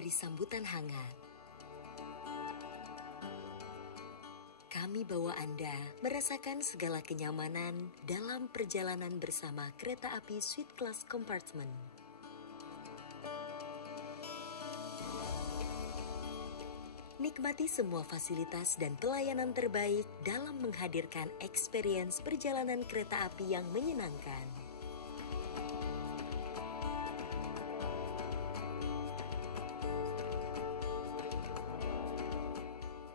dari sambutan hangat. Kami bawa Anda merasakan segala kenyamanan dalam perjalanan bersama kereta api Suite Class Compartment. Nikmati semua fasilitas dan pelayanan terbaik dalam menghadirkan experience perjalanan kereta api yang menyenangkan.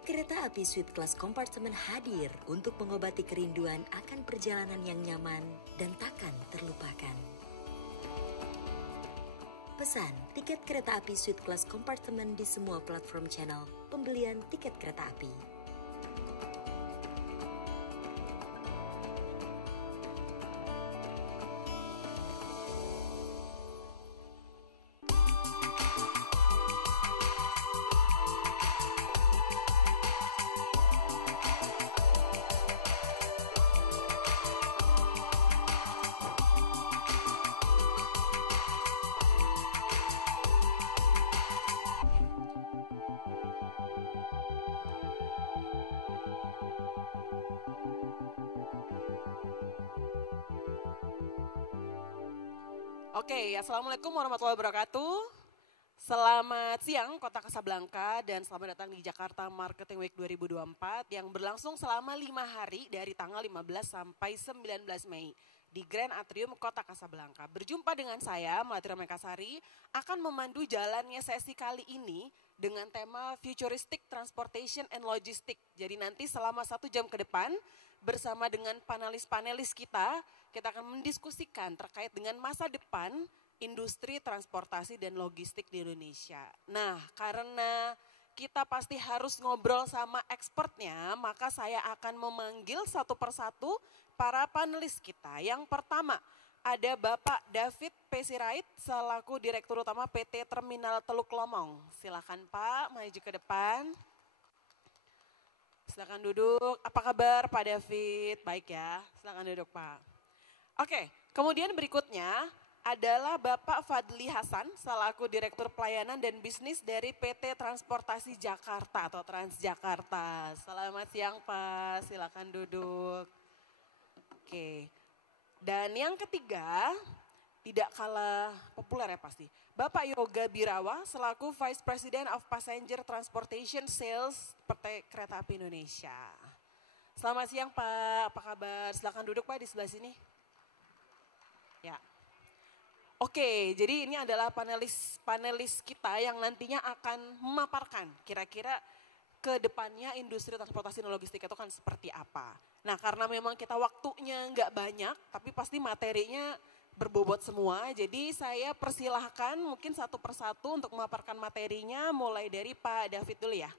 Kereta api Suite Class Compartment hadir untuk mengobati kerinduan akan perjalanan yang nyaman dan takkan terlupakan. Pesan tiket kereta api Suite Class Compartment di semua platform channel pembelian tiket kereta api. Oke, Assalamualaikum warahmatullahi wabarakatuh. Selamat siang Kota Kasablanka dan selamat datang di Jakarta Marketing Week 2024 yang berlangsung selama 5 hari dari tanggal 15 sampai 19 Mei di Grand Atrium Kota Kasablanka. Berjumpa dengan saya, Melati Ramekasari, akan memandu jalannya sesi kali ini dengan tema Futuristic Transportation and Logistics. Jadi nanti selama 1 jam ke depan bersama dengan panelis-panelis kita akan mendiskusikan terkait dengan masa depan industri transportasi dan logistik di Indonesia. Nah, karena kita pasti harus ngobrol sama expertnya, maka saya akan memanggil satu persatu para panelis kita. Yang pertama ada Bapak David P. Sirait selaku Direktur Utama PT Terminal Teluk Lomong. Silakan Pak, maju ke depan. Silakan duduk. Apa kabar Pak David? Baik ya, silakan duduk Pak. Oke, kemudian berikutnya adalah Bapak Fadli Hasan selaku Direktur Pelayanan dan Bisnis dari PT Transportasi Jakarta atau Transjakarta. Selamat siang Pak, silakan duduk. Oke, dan yang ketiga tidak kalah populer ya pasti. Bapak Yoga Birawa selaku Vice President of Passenger Transportation Sales PT Kereta Api Indonesia. Selamat siang Pak, apa kabar? Silakan duduk Pak di sebelah sini. Ya. Oke, jadi ini adalah panelis kita yang nantinya akan memaparkan kira-kira ke depannya industri transportasi dan logistik itu kan seperti apa. Nah, karena memang kita waktunya nggak banyak, tapi pasti materinya berbobot semua. Jadi saya persilahkan mungkin satu persatu untuk memaparkan materinya, mulai dari Pak David dulu ya.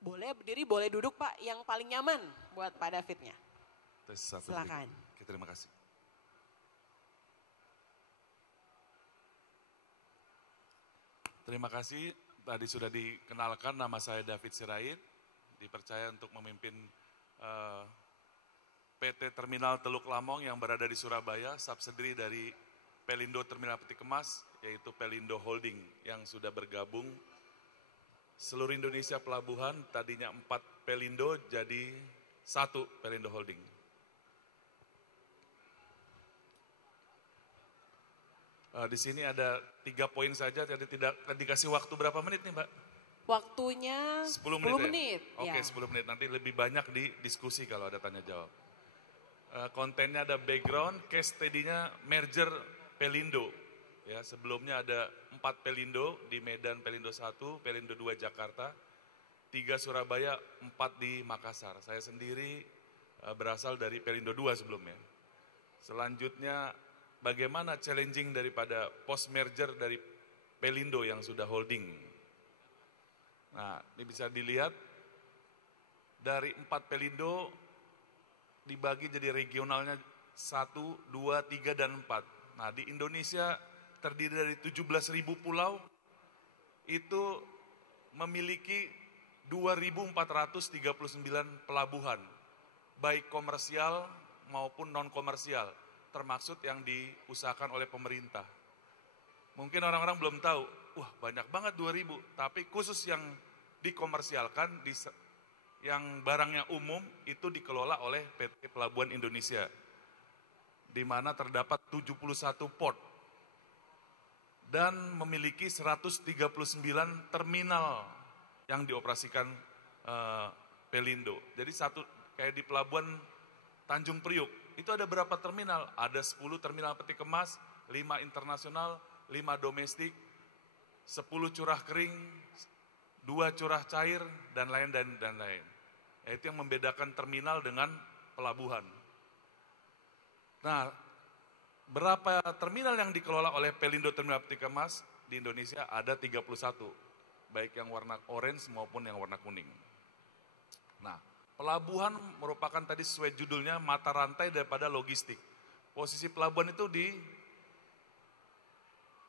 Boleh berdiri, boleh duduk Pak, yang paling nyaman buat Pak Davidnya. Silakan. Oke, terima kasih. Terima kasih, tadi sudah dikenalkan nama saya David Sirait, dipercaya untuk memimpin PT Terminal Teluk Lamong yang berada di Surabaya, subsidiary dari Pelindo Terminal Peti Kemas, yaitu Pelindo Holding yang sudah bergabung. Seluruh Indonesia pelabuhan, tadinya 4 Pelindo jadi 1 Pelindo Holding. Di sini ada 3 poin saja, jadi tidak dikasih waktu berapa menit nih Mbak? Waktunya 10 menit. Ya? Oke, 10 menit, nanti lebih banyak di diskusi kalau ada tanya jawab. Kontennya ada background, case study-nya merger Pelindo. Ya, sebelumnya ada 4 Pelindo di Medan, Pelindo 1, Pelindo 2 Jakarta, 3 Surabaya, 4 di Makassar. Saya sendiri berasal dari Pelindo 2 sebelumnya. Selanjutnya bagaimana challenging daripada post merger dari Pelindo yang sudah holding. Nah, ini bisa dilihat dari 4 Pelindo dibagi jadi regionalnya 1, 2, 3, dan 4. Nah, di Indonesia terdiri dari 17.000 pulau, itu memiliki 2.439 pelabuhan, baik komersial maupun non-komersial, termasuk yang diusahakan oleh pemerintah. Mungkin orang-orang belum tahu, wah banyak banget 2.000, tapi khusus yang dikomersialkan, yang barangnya umum itu dikelola oleh PT Pelabuhan Indonesia, di mana terdapat 71 port dan memiliki 139 terminal yang dioperasikan Pelindo. Jadi kayak di Pelabuhan Tanjung Priuk, itu ada berapa terminal? Ada 10 terminal peti kemas, 5 internasional, 5 domestik, 10 curah kering, 2 curah cair, dan lain. Itu yang membedakan terminal dengan pelabuhan. Nah, berapa terminal yang dikelola oleh Pelindo Terminal Peti Kemas di Indonesia? Ada 31, baik yang warna orange maupun yang warna kuning. Nah, pelabuhan merupakan tadi sesuai judulnya mata rantai daripada logistik. Posisi pelabuhan itu di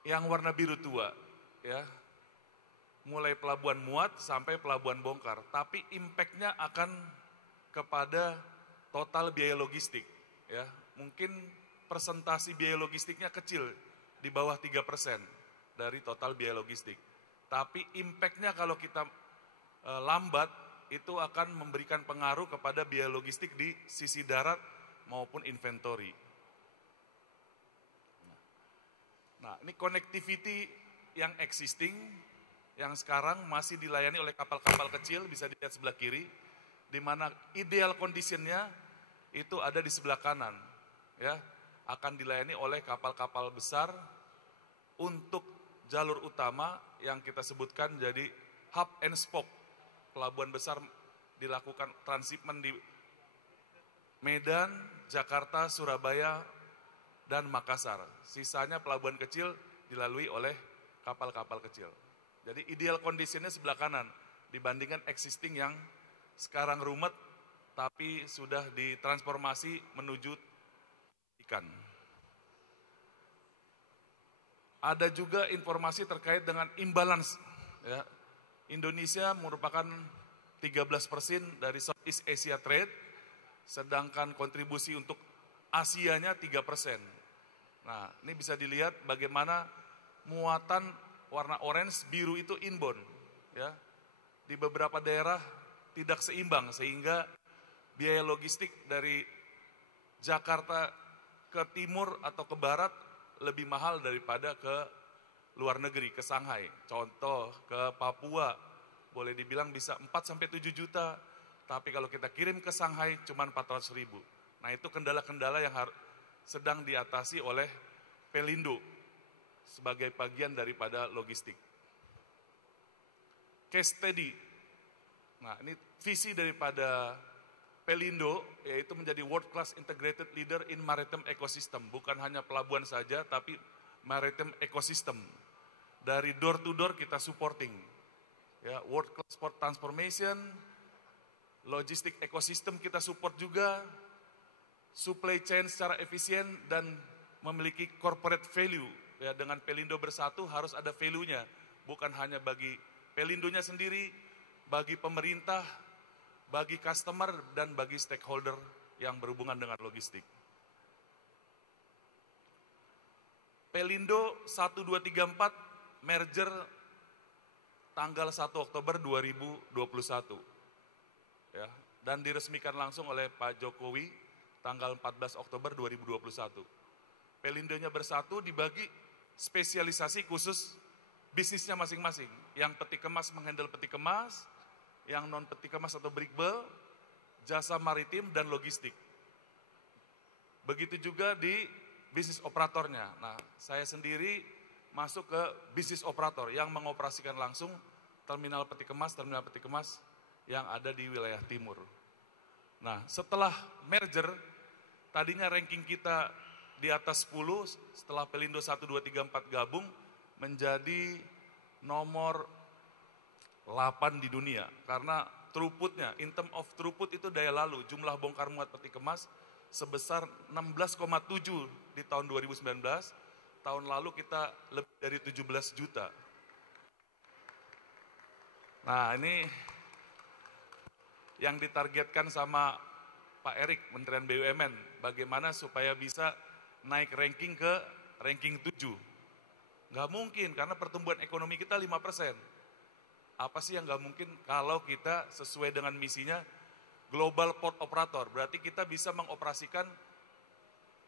yang warna biru tua, ya. Mulai pelabuhan muat sampai pelabuhan bongkar, tapi impact-nya akan kepada total biaya logistik, ya. Mungkin persentasi biaya logistiknya kecil, di bawah 3% dari total biaya logistik. Tapi impact-nya kalau kita lambat, itu akan memberikan pengaruh kepada biaya logistik di sisi darat maupun inventory. Nah, ini connectivity yang existing, yang sekarang masih dilayani oleh kapal-kapal kecil, bisa dilihat sebelah kiri, di mana ideal condition-nya itu ada di sebelah kanan, ya, akan dilayani oleh kapal-kapal besar untuk jalur utama yang kita sebutkan jadi hub and spoke. Pelabuhan besar dilakukan transshipment di Medan, Jakarta, Surabaya, dan Makassar. Sisanya pelabuhan kecil dilalui oleh kapal-kapal kecil. Jadi ideal kondisinya sebelah kanan dibandingkan existing yang sekarang rumet tapi sudah ditransformasi menuju ikan. Ada juga informasi terkait dengan imbalance, ya. Indonesia merupakan 13% dari Southeast Asia Trade, sedangkan kontribusi untuk Asianya 3%. Nah, ini bisa dilihat bagaimana muatan warna orange, biru itu inbound, ya. Di beberapa daerah tidak seimbang sehingga biaya logistik dari Jakarta ke timur atau ke barat lebih mahal daripada ke luar negeri, ke Shanghai. Contoh, ke Papua, boleh dibilang bisa 4-7 juta, tapi kalau kita kirim ke Shanghai cuma 400.000. Nah, itu kendala-kendala yang sedang diatasi oleh Pelindo sebagai bagian daripada logistik. Case study. Nah, ini visi daripada Pelindo, yaitu menjadi world class integrated leader in maritime ecosystem. Bukan hanya pelabuhan saja, tapi maritime ecosystem. Dari door to door kita supporting, ya, world class port transformation, logistik ecosystem kita support juga, supply chain secara efisien dan memiliki corporate value, ya. Dengan Pelindo Bersatu harus ada value-nya, bukan hanya bagi Pelindonya sendiri, bagi pemerintah, bagi customer, dan bagi stakeholder yang berhubungan dengan logistik. Pelindo 1234 merger tanggal 1 Oktober 2021, ya, dan diresmikan langsung oleh Pak Jokowi tanggal 14 Oktober 2021. Pelindonya Bersatu dibagi spesialisasi khusus bisnisnya masing-masing. Yang peti kemas menghandle peti kemas, yang non peti kemas atau breakable, jasa maritim dan logistik. Begitu juga di bisnis operatornya. Nah, saya sendiri masuk ke bisnis operator yang mengoperasikan langsung terminal peti kemas yang ada di wilayah timur. Nah, setelah merger, tadinya ranking kita di atas 10, setelah Pelindo 1, 2, 3, 4 gabung, menjadi nomor 8 di dunia. Karena throughputnya, in term of throughput itu daya lalu, jumlah bongkar muat peti kemas sebesar 16,7 di tahun 2019, tahun lalu kita lebih dari 17 juta. Nah, ini yang ditargetkan sama Pak Erik, Menterian BUMN, bagaimana supaya bisa naik ranking ke ranking 7. Nggak mungkin, karena pertumbuhan ekonomi kita 5%. Apa sih yang nggak mungkin kalau kita sesuai dengan misinya Global Port Operator. Berarti kita bisa mengoperasikan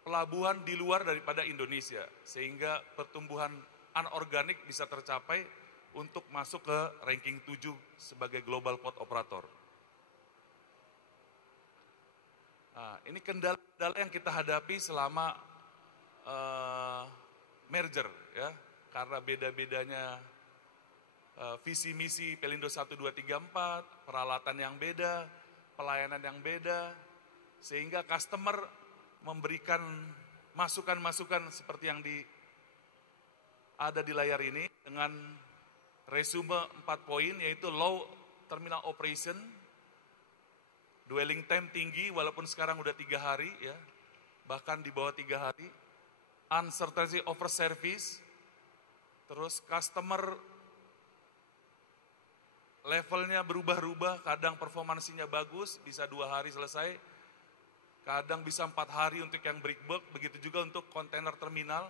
pelabuhan di luar daripada Indonesia. Sehingga pertumbuhan anorganik bisa tercapai untuk masuk ke ranking 7 sebagai Global Port Operator. Nah, ini kendala-kendala yang kita hadapi selama merger, ya, karena beda-bedanya visi misi Pelindo 1, 2, 3, 4, peralatan yang beda, pelayanan yang beda, sehingga customer memberikan masukan-masukan seperti yang ada di layar ini dengan resume 4 poin, yaitu low terminal operation, dwelling time tinggi walaupun sekarang udah 3 hari, ya, bahkan di bawah 3 hari, uncertainty over service, terus customer levelnya berubah-ubah, kadang performansinya bagus, bisa 2 hari selesai, kadang bisa 4 hari untuk yang break bulk, begitu juga untuk kontainer terminal,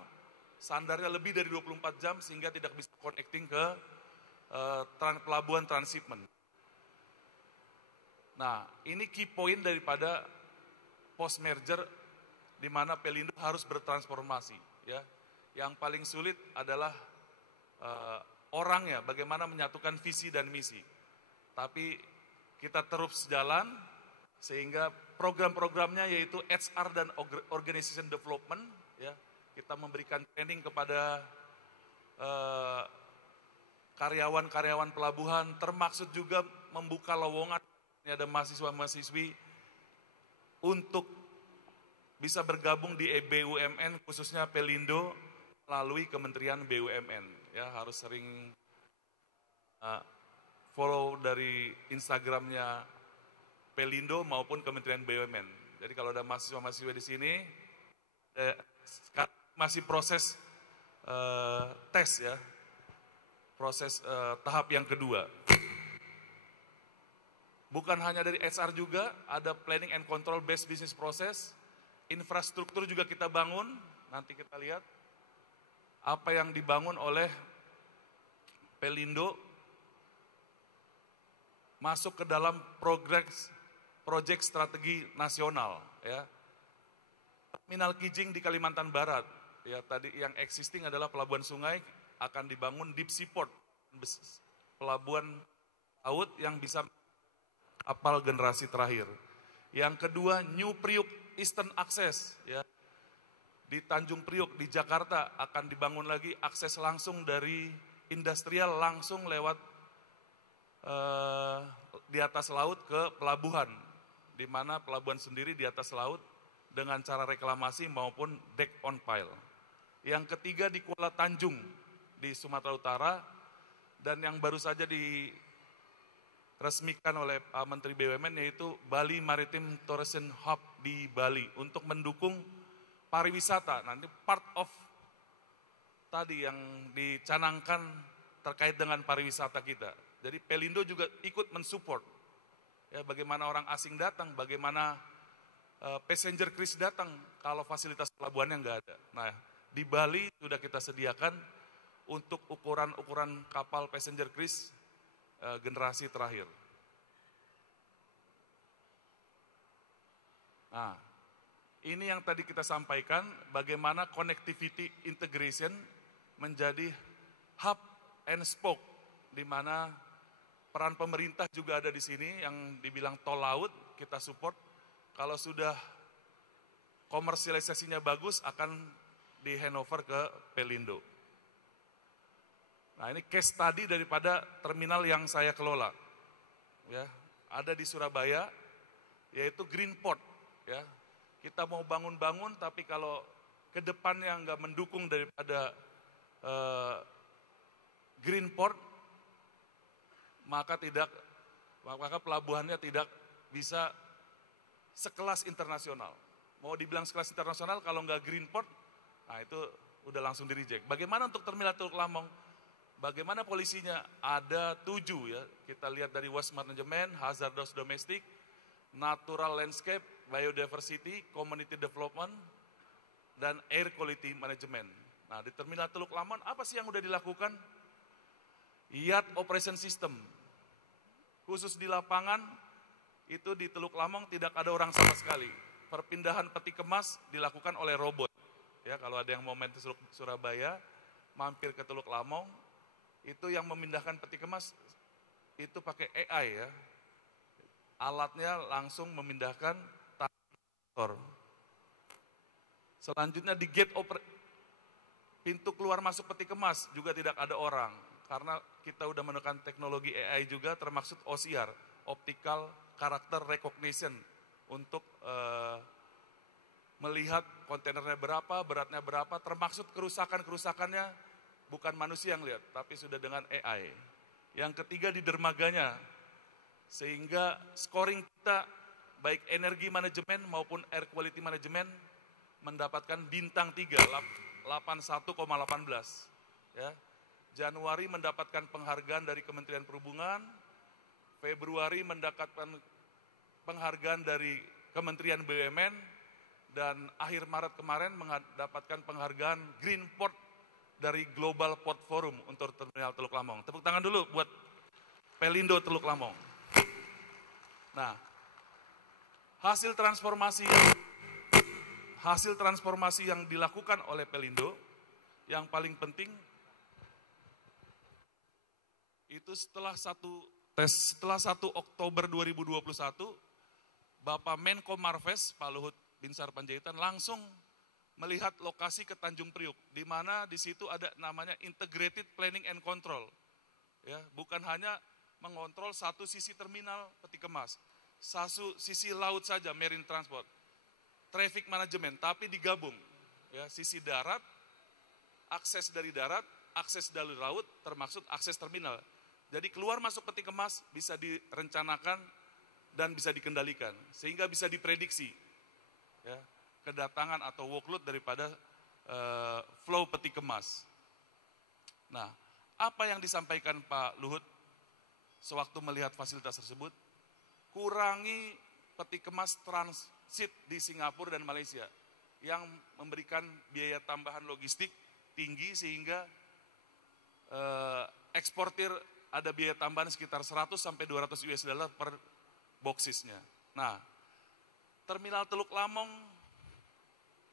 standarnya lebih dari 24 jam sehingga tidak bisa connecting ke pelabuhan transshipment. Nah, ini key point daripada post merger di mana Pelindo harus bertransformasi, ya. Yang paling sulit adalah orangnya, bagaimana menyatukan visi dan misi. Tapi kita terus jalan sehingga program-programnya yaitu HR dan Organization Development, ya. Kita memberikan training kepada karyawan-karyawan pelabuhan, termaksud juga membuka lowongan. Ini ada mahasiswa-mahasiswi untuk bisa bergabung di BUMN, khususnya Pelindo melalui Kementerian BUMN. Ya, harus sering follow dari Instagramnya Pelindo maupun Kementerian BUMN. Jadi kalau ada mahasiswa-mahasiswa di sini, masih proses tes, ya, proses tahap yang kedua. Bukan hanya dari HR juga, ada planning and control based business process, infrastruktur juga kita bangun, nanti kita lihat apa yang dibangun oleh Pelindo masuk ke dalam proyek strategi nasional, ya. Terminal Kijing di Kalimantan Barat, ya, tadi yang existing adalah pelabuhan sungai, akan dibangun deep sea port, pelabuhan laut yang bisa kapal generasi terakhir. Yang kedua, New Priuk Eastern Access, ya. Di Tanjung Priuk di Jakarta akan dibangun lagi akses langsung dari industrial langsung lewat di atas laut ke pelabuhan, di mana pelabuhan sendiri di atas laut dengan cara reklamasi maupun deck on pile. Yang ketiga di Kuala Tanjung di Sumatera Utara, dan yang baru saja diresmikan oleh Pak Menteri BUMN yaitu Bali Maritime Tourism Hub di Bali untuk mendukung pariwisata. Nanti part of tadi yang dicanangkan terkait dengan pariwisata kita. Jadi Pelindo juga ikut mensupport, ya, bagaimana orang asing datang, bagaimana passenger cruise datang kalau fasilitas pelabuhannya nggak ada. Nah, di Bali sudah kita sediakan untuk ukuran-ukuran kapal passenger cruise generasi terakhir. Nah, ini yang tadi kita sampaikan, bagaimana connectivity integration menjadi hub and spoke, di mana peran pemerintah juga ada di sini, yang dibilang tol laut, kita support. Kalau sudah komersialisasinya bagus, akan di handover ke Pelindo. Nah, ini case study daripada terminal yang saya kelola, ya, ada di Surabaya, yaitu Greenport, ya. Kita mau bangun-bangun, tapi kalau ke depannya nggak mendukung daripada Greenport, maka pelabuhannya tidak bisa sekelas internasional. Mau dibilang sekelas internasional, kalau nggak Greenport, nah itu udah langsung di reject. Bagaimana untuk terminal Teluk Lambung? Bagaimana polisinya? Ada 7, ya. Kita lihat dari waste management, hazardous domestic, natural landscape, biodiversity, community development, dan air quality management. Nah, di Terminal Teluk Lamon apa sih yang udah dilakukan? Yard Operation System. Khusus di lapangan, itu di Teluk Lamong tidak ada orang sama sekali. Perpindahan peti kemas dilakukan oleh robot. Ya, kalau ada yang mau main ke Surabaya, mampir ke Teluk Lamong, itu yang memindahkan peti kemas, itu pakai AI ya. Alatnya langsung memindahkan traktor. Selanjutnya di gate pintu keluar masuk peti kemas juga tidak ada orang. Karena kita udah menekan teknologi AI juga termasuk OCR, Optical Character Recognition, untuk melihat kontainernya berapa, beratnya berapa, termasuk kerusakan-kerusakannya bukan manusia yang lihat, tapi sudah dengan AI. Yang ketiga di dermaganya, sehingga scoring kita baik energi manajemen maupun air quality management mendapatkan bintang 3, 81,18. Ya. Januari mendapatkan penghargaan dari Kementerian Perhubungan, Februari mendapatkan penghargaan dari Kementerian BUMN, dan akhir Maret kemarin mendapatkan penghargaan Green Port dari Global Port Forum untuk Terminal Teluk Lamong. Tepuk tangan dulu buat Pelindo Teluk Lamong. Nah, hasil transformasi yang dilakukan oleh Pelindo, yang paling penting itu setelah 1 Oktober 2021, Bapak Menko Marves, Pak Luhut Binsar Panjaitan langsung melihat lokasi ke Tanjung Priuk, di mana di situ ada namanya Integrated Planning and Control. Ya, bukan hanya mengontrol satu sisi terminal peti kemas, satu sisi laut saja, marine transport, traffic management, tapi digabung. Ya, sisi darat, akses dari darat, akses dari laut, termasuk akses terminal. Jadi keluar masuk peti kemas bisa direncanakan dan bisa dikendalikan, sehingga bisa diprediksi ya, kedatangan atau workload daripada flow peti kemas. Nah, apa yang disampaikan Pak Luhut sewaktu melihat fasilitas tersebut? Kurangi peti kemas transit di Singapura dan Malaysia yang memberikan biaya tambahan logistik tinggi, sehingga eksportir ada biaya tambahan sekitar 100 sampai 200 US dollar per boxesnya. Nah, Terminal Teluk Lamong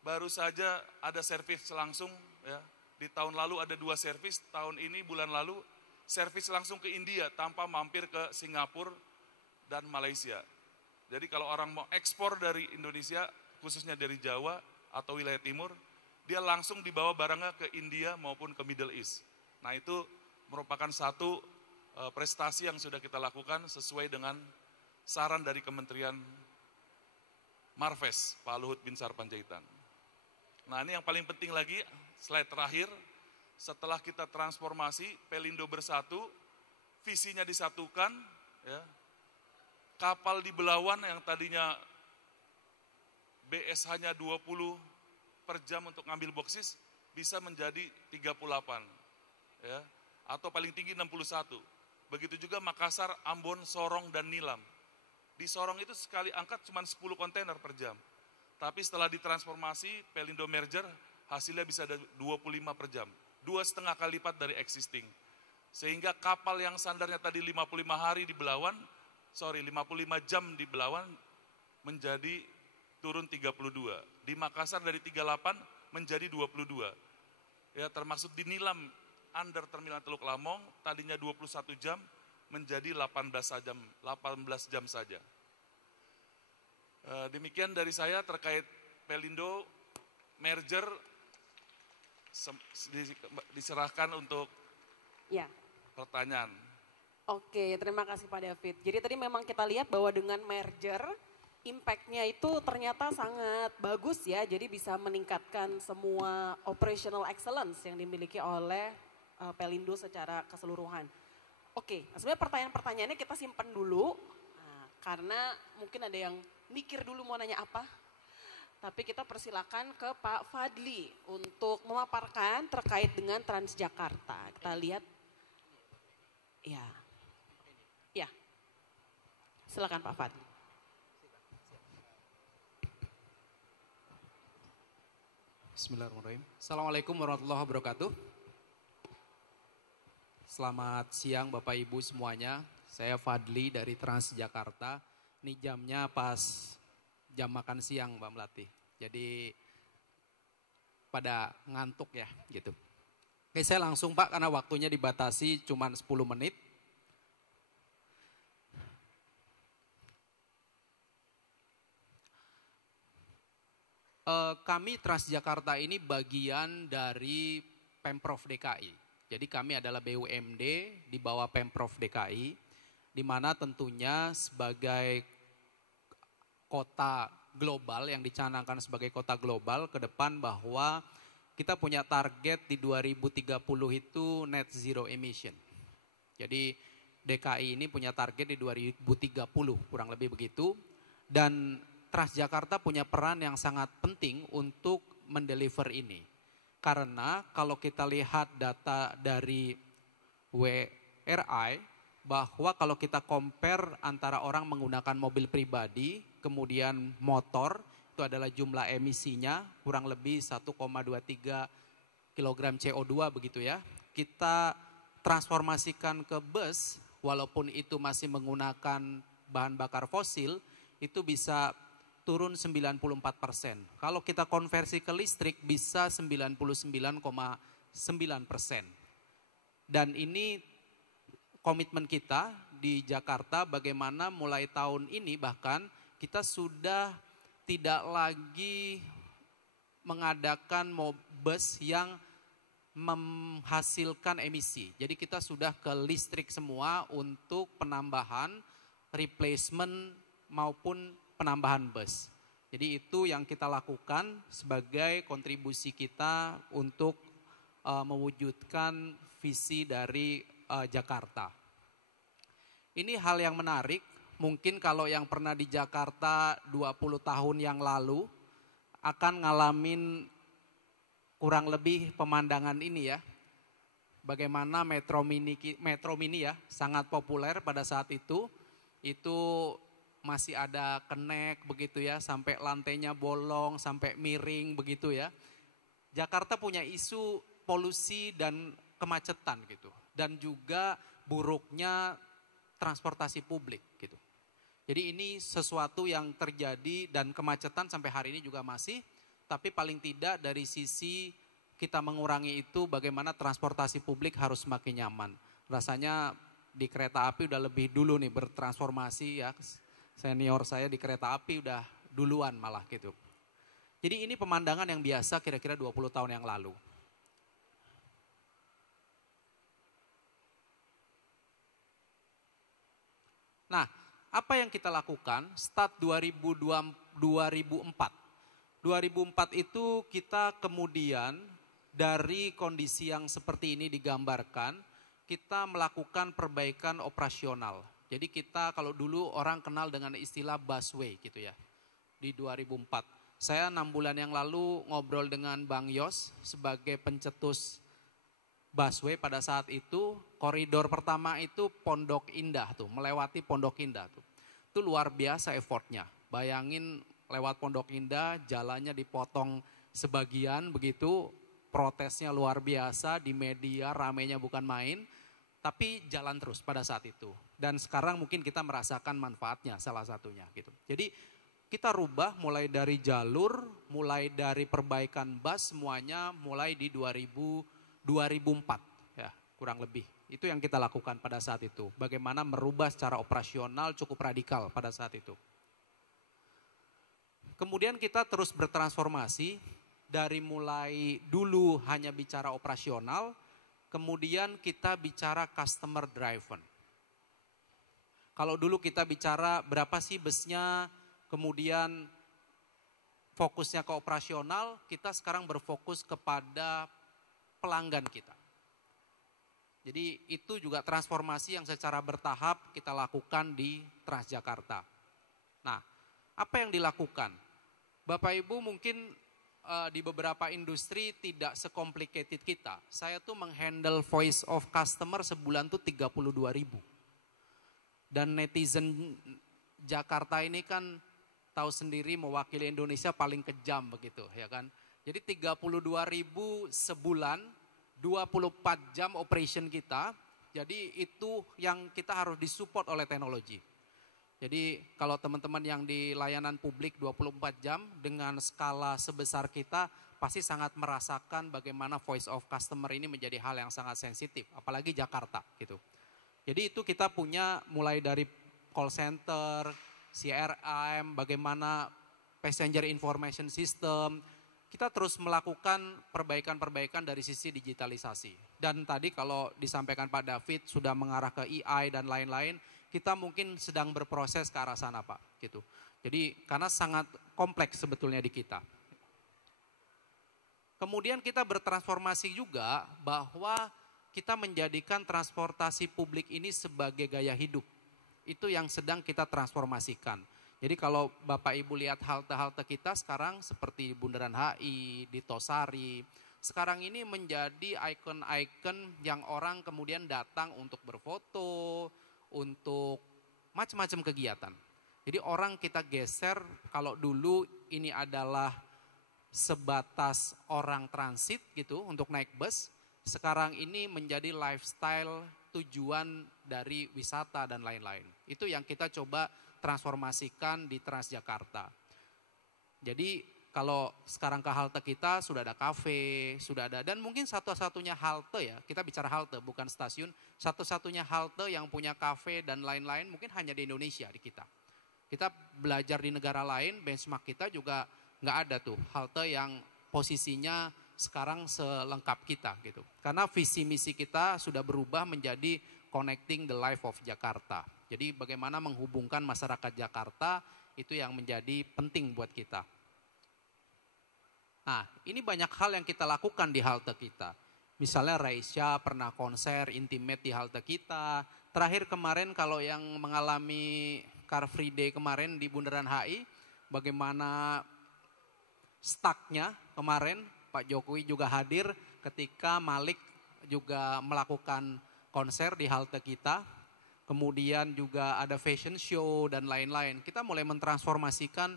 baru saja ada servis langsung ya. Di tahun lalu ada 2 servis, tahun ini bulan lalu servis langsung ke India tanpa mampir ke Singapura dan Malaysia. Jadi kalau orang mau ekspor dari Indonesia, khususnya dari Jawa atau wilayah timur, dia langsung dibawa barangnya ke India maupun ke Middle East. Nah, itu merupakan satu prestasi yang sudah kita lakukan sesuai dengan saran dari Kementerian Marves, Pak Luhut Binsar Panjaitan. Nah, ini yang paling penting lagi, slide terakhir, setelah kita transformasi, Pelindo bersatu, visinya disatukan, ya, kapal di Belawan yang tadinya BSH-nya 20 per jam untuk ngambil boksis, bisa menjadi 38, ya, atau paling tinggi 61. Begitu juga Makassar, Ambon, Sorong, dan Nilam. Di Sorong itu sekali angkat cuma 10 kontainer per jam. Tapi setelah ditransformasi, Pelindo merger, hasilnya bisa ada 25 per jam. 2,5 kali lipat dari existing. Sehingga kapal yang sandarnya tadi 55 jam di Belawan, menjadi turun 32. Di Makassar dari 38 menjadi 22. Ya, termasuk di Nilam, under Terminal Teluk Lamong, tadinya 21 jam, menjadi 18 jam saja. Demikian dari saya terkait Pelindo merger, diserahkan untuk ya, pertanyaan. Oke, terima kasih Pak David. Jadi tadi memang kita lihat bahwa dengan merger, impact-nya itu ternyata sangat bagus ya, jadi bisa meningkatkan semua operational excellence yang dimiliki oleh Pelindo secara keseluruhan. Oke, sebenarnya pertanyaan-pertanyaannya kita simpan dulu, karena mungkin ada yang mikir dulu mau nanya apa. Tapi kita persilakan ke Pak Fadli untuk memaparkan terkait dengan Transjakarta. Kita lihat, ya, silakan Pak Fadli. Bismillahirrahmanirrahim. Assalamualaikum warahmatullahi wabarakatuh. Selamat siang Bapak Ibu semuanya. Saya Fadli dari Transjakarta. Ini jamnya pas jam makan siang Mbak Melati. Jadi pada ngantuk ya gitu. Oke, saya langsung Pak karena waktunya dibatasi cuma 10 menit. Kami Transjakarta ini bagian dari Pemprov DKI. Jadi kami adalah BUMD di bawah Pemprov DKI, di mana tentunya sebagai kota global yang dicanangkan sebagai kota global ke depan bahwa kita punya target di 2030 itu net zero emission. Jadi DKI ini punya target di 2030 kurang lebih begitu, dan Transjakarta punya peran yang sangat penting untuk mendeliver ini. Karena kalau kita lihat data dari WRI, bahwa kalau kita compare antara orang menggunakan mobil pribadi, kemudian motor, itu adalah jumlah emisinya kurang lebih 1,23 kg CO2 begitu ya. Kita transformasikan ke bus, walaupun itu masih menggunakan bahan bakar fosil, itu bisa turun 94%. Kalau kita konversi ke listrik bisa 99,9%. Dan ini komitmen kita di Jakarta bagaimana mulai tahun ini bahkan kita sudah tidak lagi mengadakan bus yang menghasilkan emisi. Jadi kita sudah ke listrik semua untuk penambahan, replacement maupun penambahan bus. Jadi itu yang kita lakukan sebagai kontribusi kita untuk mewujudkan visi dari Jakarta. Ini hal yang menarik, mungkin kalau yang pernah di Jakarta 20 tahun yang lalu akan ngalamin kurang lebih pemandangan ini ya. Bagaimana Metro Mini ya sangat populer pada saat itu masih ada kenek begitu ya, sampai lantainya bolong, sampai miring begitu ya. Jakarta punya isu polusi dan kemacetan gitu. Dan juga buruknya transportasi publik gitu. Jadi ini sesuatu yang terjadi dan kemacetan sampai hari ini juga masih. Tapi paling tidak dari sisi kita mengurangi itu bagaimana transportasi publik harus semakin nyaman. Rasanya di kereta api udah lebih dulu nih bertransformasi ya. Senior saya di kereta api udah duluan malah gitu. Jadi ini pemandangan yang biasa kira-kira 20 tahun yang lalu. Nah, apa yang kita lakukan start 2004. 2004 itu kita kemudian dari kondisi yang seperti ini digambarkan, kita melakukan perbaikan operasional. Jadi kita kalau dulu orang kenal dengan istilah busway gitu ya, di 2004. Saya 6 bulan yang lalu ngobrol dengan Bang Yos sebagai pencetus busway pada saat itu. Koridor pertama itu Pondok Indah tuh, melewati Pondok Indah tuh. Itu luar biasa effortnya. Bayangin lewat Pondok Indah, jalannya dipotong sebagian begitu, protesnya luar biasa di media, ramenya bukan main. Tapi jalan terus pada saat itu. Dan sekarang mungkin kita merasakan manfaatnya salah satunya gitu. Jadi kita rubah mulai dari jalur, mulai dari perbaikan bus semuanya mulai di 2004 ya kurang lebih. Itu yang kita lakukan pada saat itu. Bagaimana merubah secara operasional cukup radikal pada saat itu. Kemudian kita terus bertransformasi dari mulai dulu hanya bicara operasional, kemudian kita bicara customer driven. Kalau dulu kita bicara berapa sih busnya, kemudian fokusnya ke operasional, kita sekarang berfokus kepada pelanggan kita. Jadi itu juga transformasi yang secara bertahap kita lakukan di Transjakarta. Nah, apa yang dilakukan? Bapak Ibu mungkin di beberapa industri tidak sekomplikated kita. Saya tuh menghandle voice of customer sebulan tuh 32.000. Dan netizen Jakarta ini kan tahu sendiri mewakili Indonesia paling kejam begitu ya kan. Jadi 32.000 sebulan, 24 jam operation kita. Jadi itu yang kita harus disupport oleh teknologi. Jadi kalau teman-teman yang di layanan publik 24 jam dengan skala sebesar kita pasti sangat merasakan bagaimana voice of customer ini menjadi hal yang sangat sensitif, apalagi Jakarta gitu. Jadi itu kita punya mulai dari call center, CRM, bagaimana passenger information system, kita terus melakukan perbaikan-perbaikan dari sisi digitalisasi. Dan tadi kalau disampaikan Pak David sudah mengarah ke AI dan lain-lain, kita mungkin sedang berproses ke arah sana Pak. Gitu. Jadi karena sangat kompleks sebetulnya di kita. Kemudian kita bertransformasi juga bahwa kita menjadikan transportasi publik ini sebagai gaya hidup. Itu yang sedang kita transformasikan. Jadi kalau Bapak Ibu lihat halte-halte kita sekarang seperti Bundaran HI, di Tosari, sekarang ini menjadi ikon-ikon yang orang kemudian datang untuk berfoto, untuk macam-macam kegiatan. Jadi orang kita geser, kalau dulu ini adalah sebatas orang transit gitu untuk naik bus, sekarang ini menjadi lifestyle tujuan dari wisata dan lain-lain. Itu yang kita coba transformasikan di Transjakarta. Jadi kalau sekarang ke halte kita sudah ada kafe, sudah ada, dan mungkin satu-satunya halte ya, kita bicara halte bukan stasiun, satu-satunya halte yang punya kafe dan lain-lain mungkin hanya di Indonesia di kita. Kita belajar di negara lain, benchmark kita juga nggak ada tuh halte yang posisinya sekarang selengkap kita gitu. Karena visi misi kita sudah berubah menjadi connecting the life of Jakarta. Jadi bagaimana menghubungkan masyarakat Jakarta itu yang menjadi penting buat kita. Nah, ini banyak hal yang kita lakukan di halte kita. Misalnya Raisya pernah konser intimate di halte kita. Terakhir kemarin kalau yang mengalami Car Free Day kemarin di Bundaran HI, bagaimana stucknya kemarin Pak Jokowi juga hadir ketika Malik juga melakukan konser di halte kita. Kemudian juga ada fashion show dan lain-lain. Kita mulai mentransformasikan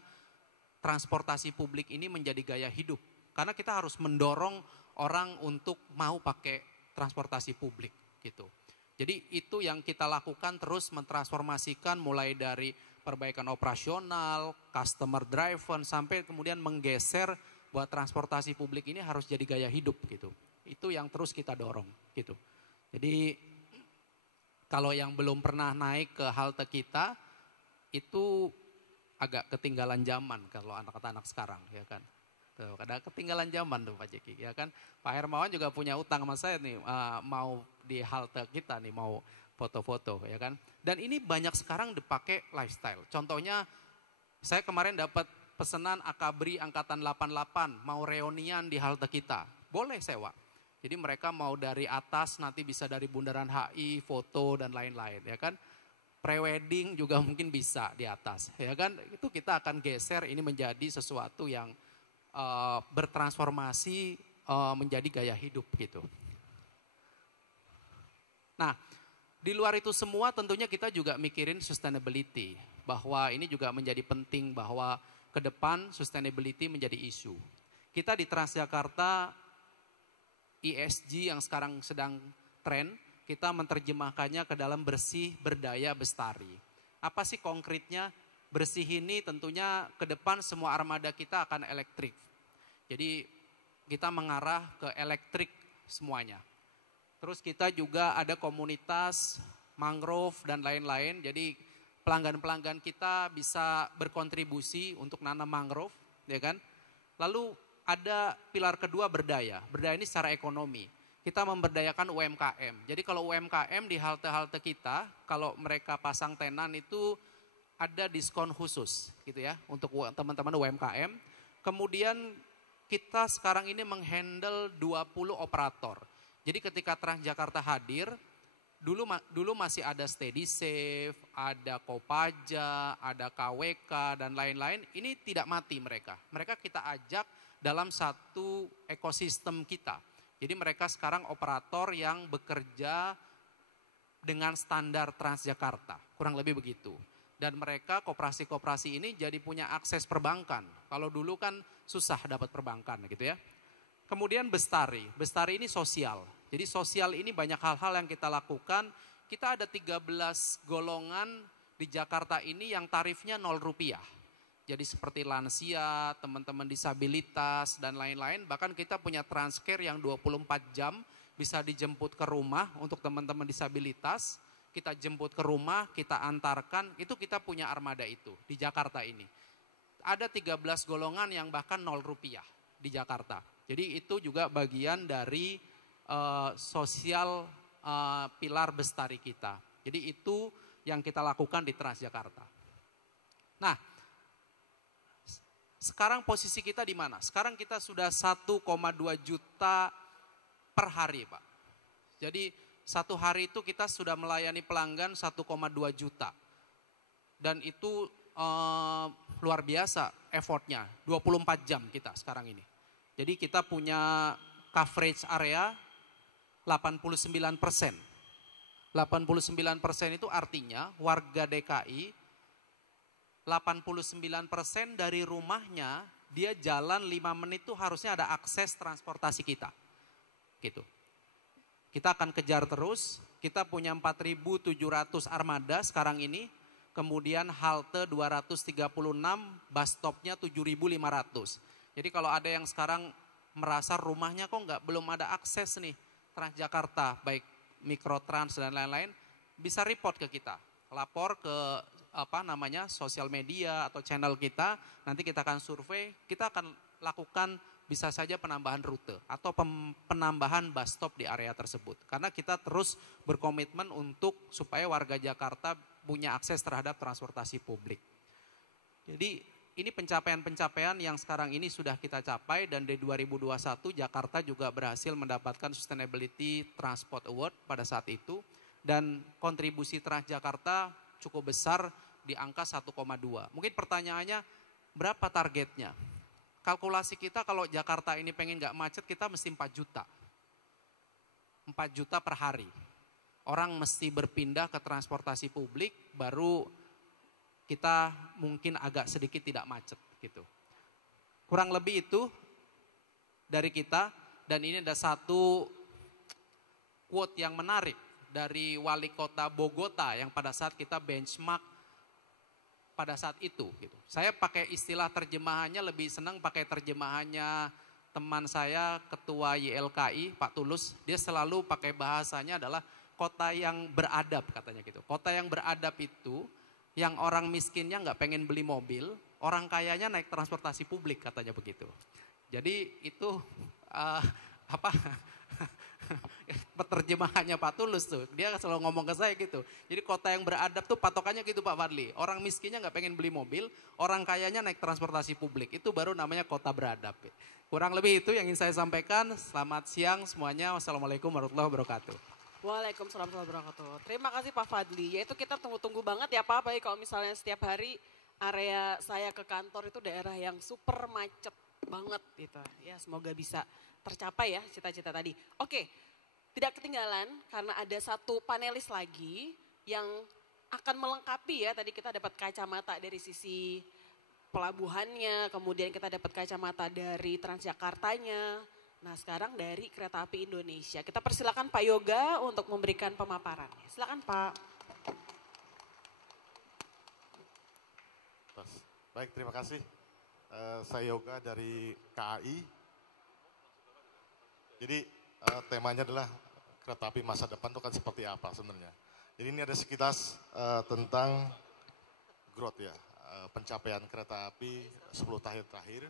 transportasi publik ini menjadi gaya hidup. Karena kita harus mendorong orang untuk mau pakai transportasi publik gitu. Jadi itu yang kita lakukan terus mentransformasikan mulai dari perbaikan operasional, customer driven, sampai kemudian menggeser buat transportasi publik ini harus jadi gaya hidup gitu. Itu yang terus kita dorong gitu. Jadi kalau yang belum pernah naik ke halte kita itu agak ketinggalan zaman kalau anak-anak sekarang ya kan. Tuh, ada ketinggalan zaman tuh Pak Jeki ya kan. Pak Hermawan juga punya utang sama saya nih mau di halte kita nih mau foto-foto ya kan. Dan ini banyak sekarang dipakai lifestyle. Contohnya saya kemarin dapat pesanan Akabri Angkatan 88 mau reunian di halte kita. Boleh sewa. Jadi mereka mau dari atas nanti bisa dari Bundaran HI, foto dan lain-lain ya kan. Prewedding juga mungkin bisa di atas ya kan. Itu kita akan geser ini menjadi sesuatu yang bertransformasi menjadi gaya hidup gitu. Nah, di luar itu semua tentunya kita juga mikirin sustainability. Bahwa ini juga menjadi penting bahwa ke depan sustainability menjadi isu. Kita di Transjakarta ESG yang sekarang sedang tren, kita menerjemahkannya ke dalam bersih, berdaya, bestari. Apa sih konkretnya? Bersih ini tentunya ke depan semua armada kita akan elektrik. Jadi kita mengarah ke elektrik semuanya. Terus kita juga ada komunitas mangrove dan lain-lain. Jadi pelanggan-pelanggan kita bisa berkontribusi untuk nanam mangrove, ya kan? Lalu ada pilar kedua berdaya. Berdaya ini secara ekonomi. Kita memberdayakan UMKM. Jadi kalau UMKM di halte-halte kita, kalau mereka pasang tenan itu ada diskon khusus gitu ya untuk teman-teman UMKM. Kemudian kita sekarang ini menghandle 20 operator. Jadi ketika Transjakarta hadir, dulu masih ada Steady Safe, ada Kopaja, ada KWK dan lain-lain. Ini tidak mati mereka. Mereka kita ajak dalam satu ekosistem kita. Jadi mereka sekarang operator yang bekerja dengan standar Transjakarta, kurang lebih begitu. Dan mereka koperasi-koperasi ini jadi punya akses perbankan. Kalau dulu kan susah dapat perbankan gitu ya. Kemudian Bestari. Bestari ini sosial. Jadi sosial ini banyak hal-hal yang kita lakukan. Kita ada 13 golongan di Jakarta ini yang tarifnya Rp0. Jadi seperti lansia, teman-teman disabilitas dan lain-lain. Bahkan kita punya transcare yang 24 jam bisa dijemput ke rumah untuk teman-teman disabilitas. Kita jemput ke rumah, kita antarkan, itu kita punya armada itu di Jakarta ini. Ada 13 golongan yang bahkan Rp0 di Jakarta. Jadi itu juga bagian dari sosial pilar Bestari kita. Jadi itu yang kita lakukan di Transjakarta. Nah, sekarang posisi kita di mana? Sekarang kita sudah 1,2 juta per hari, Pak. Jadi satu hari itu kita sudah melayani pelanggan 1,2 juta. Dan itu luar biasa effortnya, 24 jam kita sekarang ini. Jadi kita punya coverage area 89%. 89% itu artinya warga DKI 89% dari rumahnya dia jalan 5 menit itu harusnya ada akses transportasi kita. Gitu. Kita akan kejar terus, kita punya 4.700 armada sekarang ini, kemudian halte 236, bus stopnya 7.500. Jadi kalau ada yang sekarang merasa rumahnya kok belum ada akses nih Transjakarta, baik Mikrotrans dan lain-lain, bisa report ke kita, lapor ke sosial media atau channel kita, nanti kita akan survei, kita akan lakukan bisa saja penambahan rute atau penambahan bus stop di area tersebut. Karena kita terus berkomitmen untuk supaya warga Jakarta punya akses terhadap transportasi publik. Jadi ini pencapaian-pencapaian yang sekarang ini sudah kita capai dan di 2021 Jakarta juga berhasil mendapatkan Sustainability Transport Award pada saat itu. Dan kontribusi Transjakarta cukup besar di angka 1,2. Mungkin pertanyaannya berapa targetnya? Kalkulasi kita kalau Jakarta ini pengen gak macet kita mesti 4 juta. 4 juta per hari. Orang mesti berpindah ke transportasi publik baru kita mungkin agak sedikit tidak macet gitu. Kurang lebih itu dari kita dan ini ada satu quote yang menarik dari wali kota Bogota yang pada saat kita benchmark pada saat itu gitu. Saya pakai istilah terjemahannya lebih senang pakai terjemahannya teman saya ketua YLKI Pak Tulus, dia selalu pakai bahasanya adalah kota yang beradab katanya gitu. Kota yang beradab itu yang orang miskinnya nggak pengen beli mobil, orang kayanya naik transportasi publik katanya begitu. Jadi itu penerjemahannya Pak Tulus tuh, dia selalu ngomong ke saya gitu. Jadi kota yang beradab tuh patokannya gitu Pak Fadli. Orang miskinnya nggak pengen beli mobil, orang kayanya naik transportasi publik. Itu baru namanya kota beradab. Kurang lebih itu yang ingin saya sampaikan. Selamat siang semuanya. Wassalamualaikum warahmatullahi wabarakatuh. Waalaikumsalam warahmatullahi wabarakatuh. Terima kasih Pak Fadli. Yaitu kita tunggu-tunggu banget ya Pak, apalagi kalau misalnya setiap hari area saya ke kantor itu daerah yang super macet banget gitu. Ya semoga bisa tercapai ya cita-cita tadi. Oke, tidak ketinggalan karena ada satu panelis lagi yang akan melengkapi ya. Tadi kita dapat kacamata dari sisi pelabuhannya, kemudian kita dapat kacamata dari Transjakartanya. Nah sekarang dari Kereta Api Indonesia. Kita persilakan Pak Yoga untuk memberikan pemaparannya. Silakan Pak. Baik, terima kasih. Saya Yoga dari KAI. Jadi temanya adalah kereta api masa depan itu kan seperti apa sebenarnya. Jadi ini ada sekilas tentang growth ya, pencapaian kereta api 10 tahun terakhir.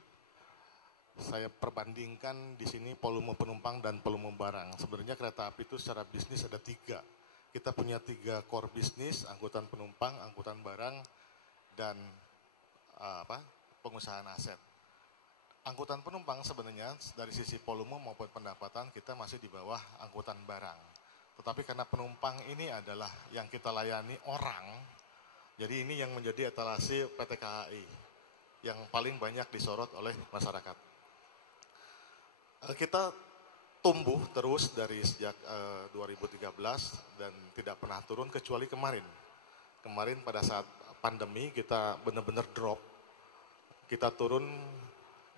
Saya perbandingkan di sini volume penumpang dan volume barang. Sebenarnya kereta api itu secara bisnis ada 3. Kita punya 3 core bisnis, angkutan penumpang, angkutan barang, dan pengusahaan aset. Angkutan penumpang sebenarnya dari sisi volume maupun pendapatan kita masih di bawah angkutan barang. Tetapi karena penumpang ini adalah yang kita layani orang, jadi ini yang menjadi etalase PT KAI yang paling banyak disorot oleh masyarakat. Kita tumbuh terus dari sejak 2013 dan tidak pernah turun kecuali kemarin. Kemarin pada saat pandemi kita benar-benar drop, kita turun,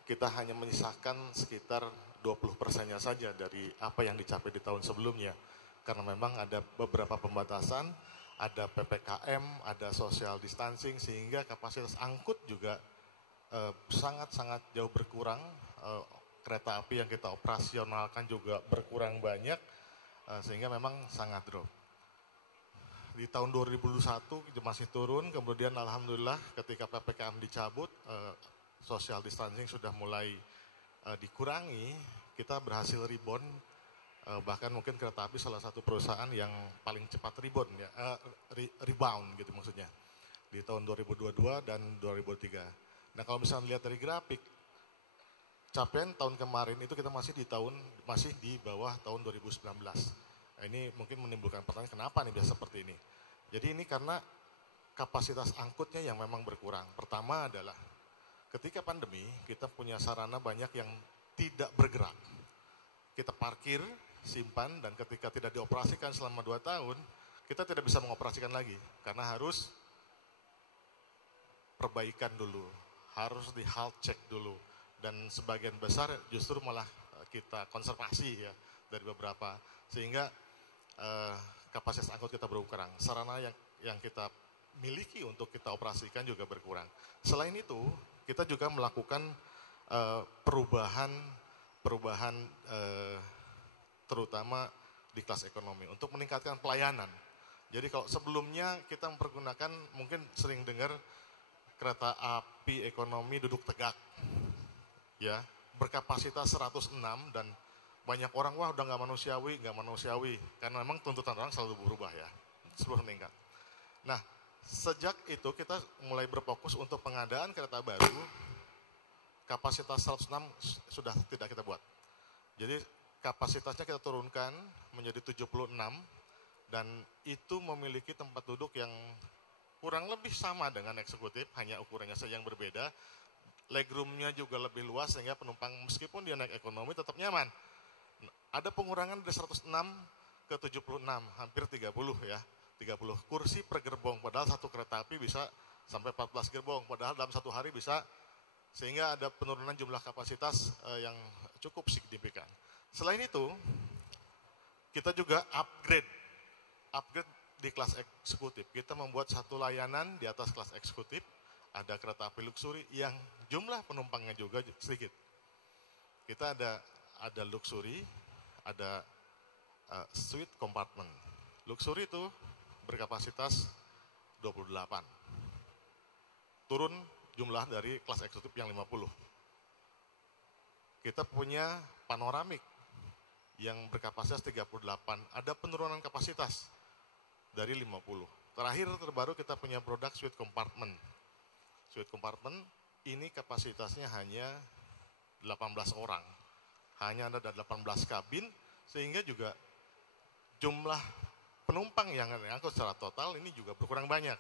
kita hanya menyisakan sekitar 20%-nya saja dari apa yang dicapai di tahun sebelumnya. Karena memang ada beberapa pembatasan, ada PPKM, ada social distancing, sehingga kapasitas angkut juga sangat-sangat jauh berkurang. Kereta api yang kita operasionalkan juga berkurang banyak, sehingga memang sangat drop. Di tahun 2021 masih turun, kemudian alhamdulillah ketika PPKM dicabut, social distancing sudah mulai dikurangi, kita berhasil rebound, bahkan mungkin kereta api salah satu perusahaan yang paling cepat rebound, ya, rebound gitu maksudnya, di tahun 2022 dan 2023. Nah kalau misalnya lihat dari grafik, capaian tahun kemarin itu kita masih di bawah tahun 2019. Nah, ini mungkin menimbulkan pertanyaan kenapa nih biasa seperti ini. Jadi ini karena kapasitas angkutnya yang memang berkurang. Pertama adalah ketika pandemi kita punya sarana banyak yang tidak bergerak. Kita parkir, simpan, dan ketika tidak dioperasikan selama 2 tahun, kita tidak bisa mengoperasikan lagi. Karena harus perbaikan dulu, harus di health check dulu. Dan sebagian besar justru malah kita konservasi ya dari beberapa. Sehingga kapasitas angkut kita berkurang. Sarana yang kita miliki untuk kita operasikan juga berkurang. Selain itu, kita juga melakukan perubahan terutama di kelas ekonomi untuk meningkatkan pelayanan. Jadi kalau sebelumnya kita mempergunakan, mungkin sering dengar kereta api ekonomi duduk tegak, ya berkapasitas 106 dan banyak orang wah udah nggak manusiawi, karena memang tuntutan orang selalu berubah ya, selalu meningkat. Nah sejak itu kita mulai berfokus untuk pengadaan kereta baru, kapasitas 106 sudah tidak kita buat. Jadi kapasitasnya kita turunkan menjadi 76 dan itu memiliki tempat duduk yang kurang lebih sama dengan eksekutif, hanya ukurannya saja yang berbeda. Legroomnya juga lebih luas sehingga penumpang meskipun dia naik ekonomi tetap nyaman. Ada pengurangan dari 106 ke 76, hampir 30 ya. 30 kursi per gerbong, padahal satu kereta api bisa sampai 14 gerbong, padahal dalam satu hari bisa, sehingga ada penurunan jumlah kapasitas yang cukup signifikan. Selain itu, kita juga upgrade di kelas eksekutif. Kita membuat satu layanan di atas kelas eksekutif, ada kereta api luxury yang jumlah penumpangnya juga sedikit. Kita ada luxury, ada suite compartment. Luxury itu berkapasitas 28. Turun jumlah dari kelas eksekutif yang 50. Kita punya panoramik yang berkapasitas 38. Ada penurunan kapasitas dari 50. Terakhir terbaru kita punya produk suite compartment. Suite compartment ini kapasitasnya hanya 18 orang. Hanya ada 18 kabin, sehingga juga jumlah penumpang yang diangkut secara total ini juga berkurang banyak.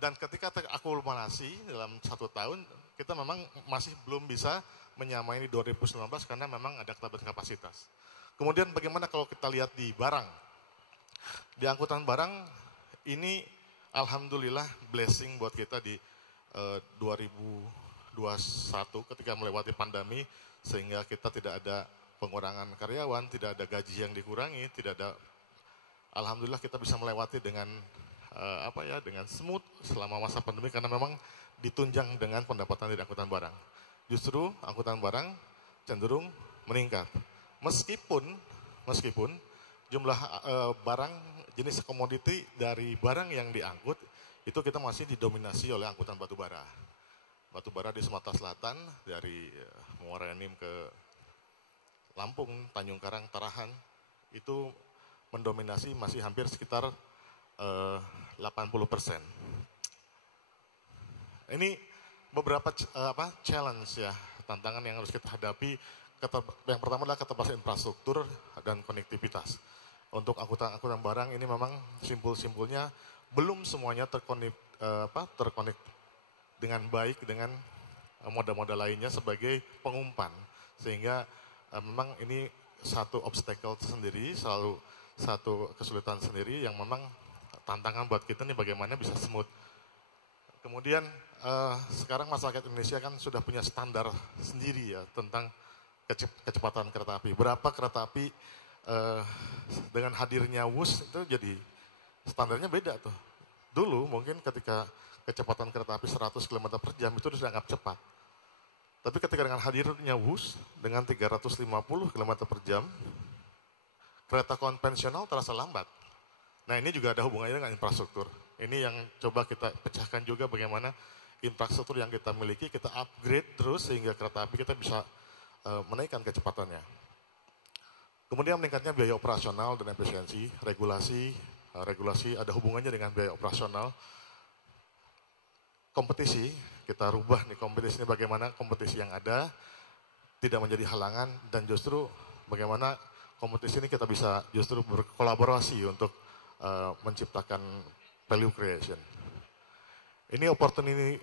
Dan ketika terakumulasi dalam 1 tahun, kita memang masih belum bisa menyamai di 2019 karena memang ada keterbatasan kapasitas. Kemudian bagaimana kalau kita lihat di barang? Di angkutan barang ini alhamdulillah blessing buat kita di 2021 ketika melewati pandemi, sehingga kita tidak ada pengurangan karyawan, tidak ada gaji yang dikurangi, tidak ada, alhamdulillah kita bisa melewati dengan dengan smooth selama masa pandemi karena memang ditunjang dengan pendapatan dari angkutan barang. Justru angkutan barang cenderung meningkat. Meskipun jumlah barang jenis komoditi dari barang yang diangkut itu kita masih didominasi oleh angkutan batu bara. Batu bara di Sumatera Selatan dari Muara Enim ke Lampung, Tanjung Karang, Tarahan itu mendominasi masih hampir sekitar 80%. Ini beberapa challenge ya, tantangan yang harus kita hadapi. Yang pertama adalah keterbatasan infrastruktur dan konektivitas. Untuk angkutan barang ini memang simpul-simpulnya belum semuanya terkonek dengan baik dengan moda-moda lainnya sebagai pengumpan, sehingga memang ini satu obstacle sendiri, selalu satu kesulitan sendiri yang memang tantangan buat kita nih bagaimana bisa smooth. Kemudian sekarang masyarakat Indonesia kan sudah punya standar sendiri ya tentang kecepatan kereta api. Berapa kereta api dengan hadirnya WUS itu jadi standarnya beda tuh. Dulu mungkin ketika kecepatan kereta api 100 km per jam itu sudah dianggap cepat. Tapi ketika dengan hadirnya WUS dengan 350 km per jam, kereta konvensional terasa lambat. Nah ini juga ada hubungannya dengan infrastruktur. Ini yang coba kita pecahkan juga bagaimana infrastruktur yang kita miliki, kita upgrade terus sehingga kereta api kita bisa menaikkan kecepatannya. Kemudian meningkatnya biaya operasional dan efisiensi, regulasi ada hubungannya dengan biaya operasional. Kompetisi, kita rubah nih kompetisi ini bagaimana kompetisi yang ada tidak menjadi halangan dan justru bagaimana kompetisi ini kita bisa justru berkolaborasi untuk menciptakan value creation. Ini opportunity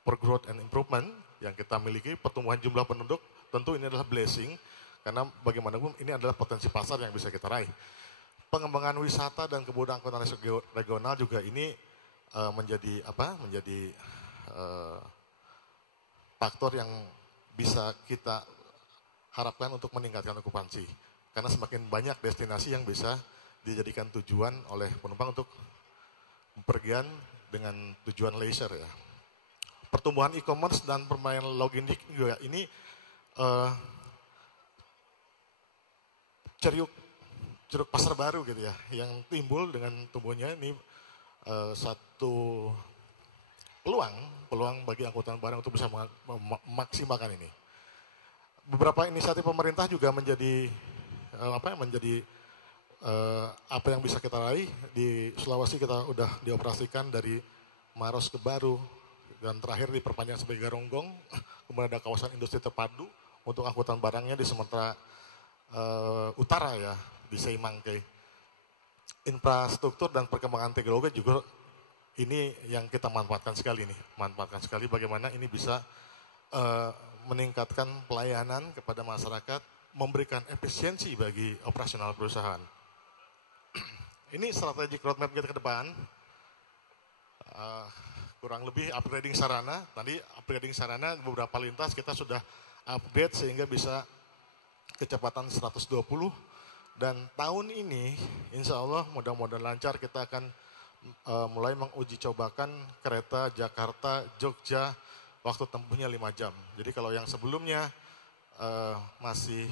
for growth and improvement yang kita miliki, pertumbuhan jumlah penduduk, tentu ini adalah blessing, karena bagaimanapun ini adalah potensi pasar yang bisa kita raih. Pengembangan wisata dan kebudayaan angkutan regional juga ini menjadi faktor yang bisa kita harapkan untuk meningkatkan okupansi. Karena semakin banyak destinasi yang bisa dijadikan tujuan oleh penumpang untuk bepergian dengan tujuan leisure ya. Pertumbuhan e-commerce dan permainan logistik juga ini ceruk pasar baru gitu ya, yang timbul dengan tumbuhnya ini satu peluang bagi angkutan barang untuk bisa memaksimalkan ini. Beberapa inisiatif pemerintah juga menjadi apa yang bisa kita raih. Di Sulawesi kita udah dioperasikan dari Maros ke Baru dan terakhir diperpanjang sampai Garonggong. Kemudian ada kawasan industri terpadu untuk angkutan barangnya di Sumatera Utara ya, di Seimangke. Infrastruktur dan perkembangan teknologi juga ini yang kita manfaatkan sekali nih. Manfaatkan sekali bagaimana ini bisa meningkatkan pelayanan kepada masyarakat, memberikan efisiensi bagi operasional perusahaan. Ini strategic roadmap kita ke depan. Kurang lebih upgrading sarana. Tadi upgrading sarana beberapa lintas kita sudah upgrade sehingga bisa kecepatan 120. Dan tahun ini insya Allah mudah-mudahan lancar kita akan mulai menguji cobakan kereta Jakarta-Jogja waktu tempuhnya 5 jam. Jadi kalau yang sebelumnya masih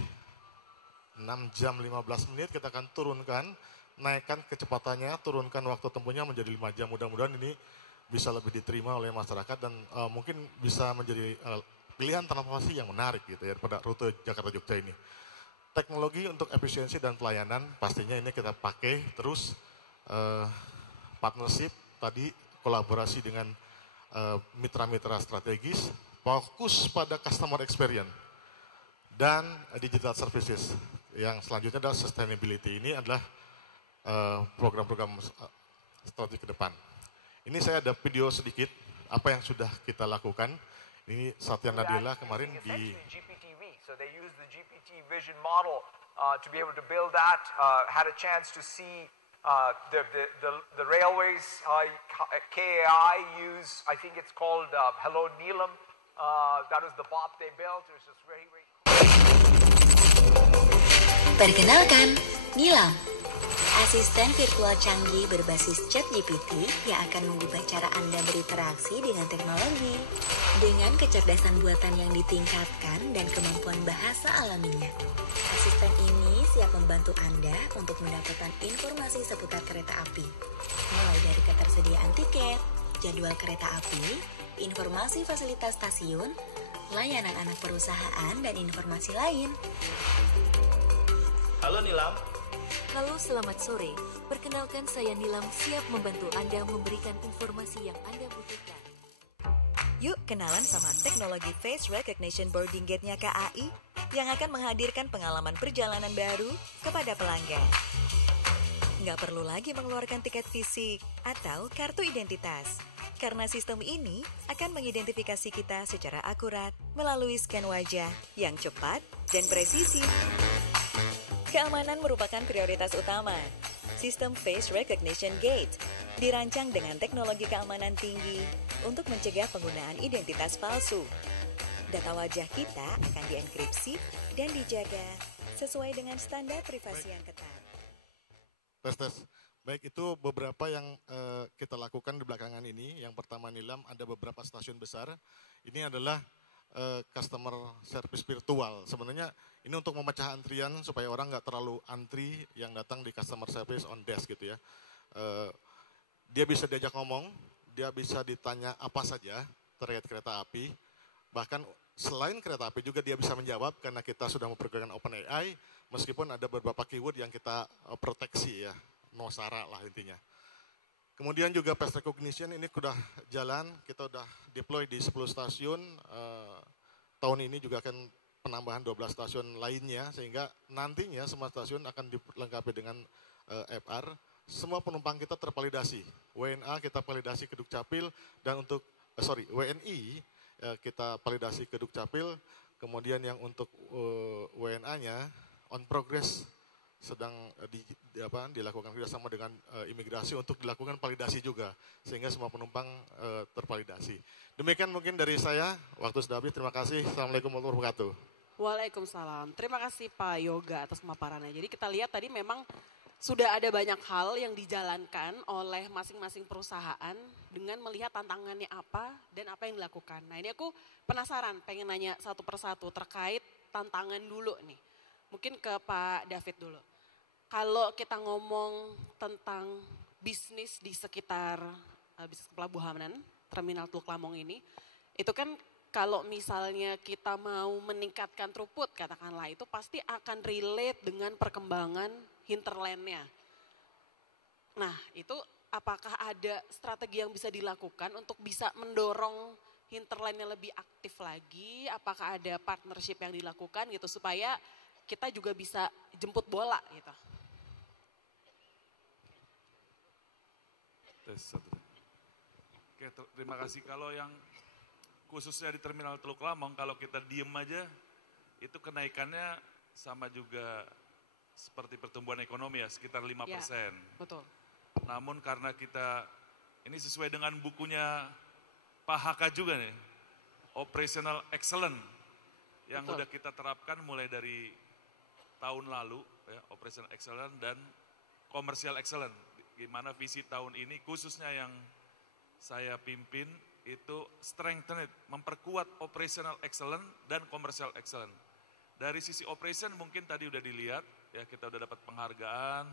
6 jam 15 menit kita akan turunkan, naikkan kecepatannya, turunkan waktu tempuhnya menjadi 5 jam. Mudah-mudahan ini bisa lebih diterima oleh masyarakat dan mungkin bisa menjadi pilihan transportasi yang menarik gitu ya pada rute Jakarta-Jogja ini. Teknologi untuk efisiensi dan pelayanan pastinya ini kita pakai terus, partnership tadi, kolaborasi dengan mitra-mitra strategis, fokus pada customer experience dan digital services. Yang selanjutnya adalah sustainability. Ini adalah program-program strategi ke depan. Ini saya ada video sedikit apa yang sudah kita lakukan. Ini Satya Nadella kemarin di So they used the GPT vision model to be able to build that. Had a chance to see the railways. KAI use, I think it's called Hello Neelam. That was the bot they built. It was just very, very cool. Perkenalkan, Nilam, asisten virtual canggih berbasis ChatGPT yang akan mengubah cara Anda berinteraksi dengan teknologi. Dengan kecerdasan buatan yang ditingkatkan dan kemampuan bahasa alaminya, asisten ini siap membantu Anda untuk mendapatkan informasi seputar kereta api. Mulai dari ketersediaan tiket, jadwal kereta api, informasi fasilitas stasiun, layanan anak perusahaan, dan informasi lain. Halo Nilam. Halo, selamat sore. Perkenalkan, saya Nilam, siap membantu Anda memberikan informasi yang Anda butuhkan. Yuk kenalan sama teknologi Face Recognition Boarding Gate-nya KAI yang akan menghadirkan pengalaman perjalanan baru kepada pelanggan. Nggak perlu lagi mengeluarkan tiket fisik atau kartu identitas, karena sistem ini akan mengidentifikasi kita secara akurat melalui scan wajah yang cepat dan presisi. Keamanan merupakan prioritas utama. Sistem Face Recognition Gate Dirancang dengan teknologi keamanan tinggi untuk mencegah penggunaan identitas palsu. Data wajah kita akan dienkripsi dan dijaga sesuai dengan standar privasi yang ketat. Tes. Baik, itu beberapa yang kita lakukan di belakangan ini. Yang pertama Nilam, ada beberapa stasiun besar. Ini adalah customer service virtual. Sebenarnya ini untuk memecah antrian supaya orang nggak terlalu antri yang datang di customer service on desk gitu ya. Dia bisa diajak ngomong, dia bisa ditanya apa saja terkait kereta api. Bahkan selain kereta api juga dia bisa menjawab karena kita sudah mempergunakan OpenAI, meskipun ada beberapa keyword yang kita proteksi ya, no sara lah intinya. Kemudian juga face recognition ini sudah jalan, kita sudah deploy di 10 stasiun, tahun ini juga akan penambahan 12 stasiun lainnya, sehingga nantinya semua stasiun akan dilengkapi dengan FR, semua penumpang kita tervalidasi, WNA kita validasi ke Dukcapil, dan untuk, WNI kita validasi ke Dukcapil, kemudian yang untuk WNA-nya on progress, sedang dilakukan kerjasama dengan imigrasi untuk dilakukan validasi juga, sehingga semua penumpang tervalidasi. Demikian mungkin dari saya, waktu sudah habis, terima kasih. Assalamualaikum warahmatullahi wabarakatuh. Waalaikumsalam. Terima kasih Pak Yoga atas pemaparannya. Jadi kita lihat tadi memang sudah ada banyak hal yang dijalankan oleh masing-masing perusahaan dengan melihat tantangannya apa dan apa yang dilakukan. Nah ini aku penasaran, pengen nanya satu persatu terkait tantangan dulu nih. Mungkin ke Pak David dulu. Kalau kita ngomong tentang bisnis di sekitar bisnis pelabuhanan, Terminal Teluk Lamong ini, itu kan kalau misalnya kita mau meningkatkan throughput, katakanlah itu pasti akan relate dengan perkembangan hinterland-nya. Nah itu apakah ada strategi yang bisa dilakukan untuk bisa mendorong hinterland-nya lebih aktif lagi? Apakah ada partnership yang dilakukan gitu supaya kita juga bisa jemput bola gitu? Oke, terima kasih. Kalau yang khususnya di Terminal Teluk Lamong, kalau kita diem aja, itu kenaikannya sama juga seperti pertumbuhan ekonomi ya, sekitar 5%. Ya, betul. Namun karena kita, ini sesuai dengan bukunya Pak HK juga nih, Operational Excellence, yang betul. udah kita terapkan mulai dari tahun lalu, ya, Operational Excellence dan Commercial Excellence. Gimana visi tahun ini, khususnya yang saya pimpin, itu strengthen it, memperkuat Operational Excellence dan Commercial Excellence. Dari sisi operation mungkin tadi udah dilihat, ya kita udah dapat penghargaan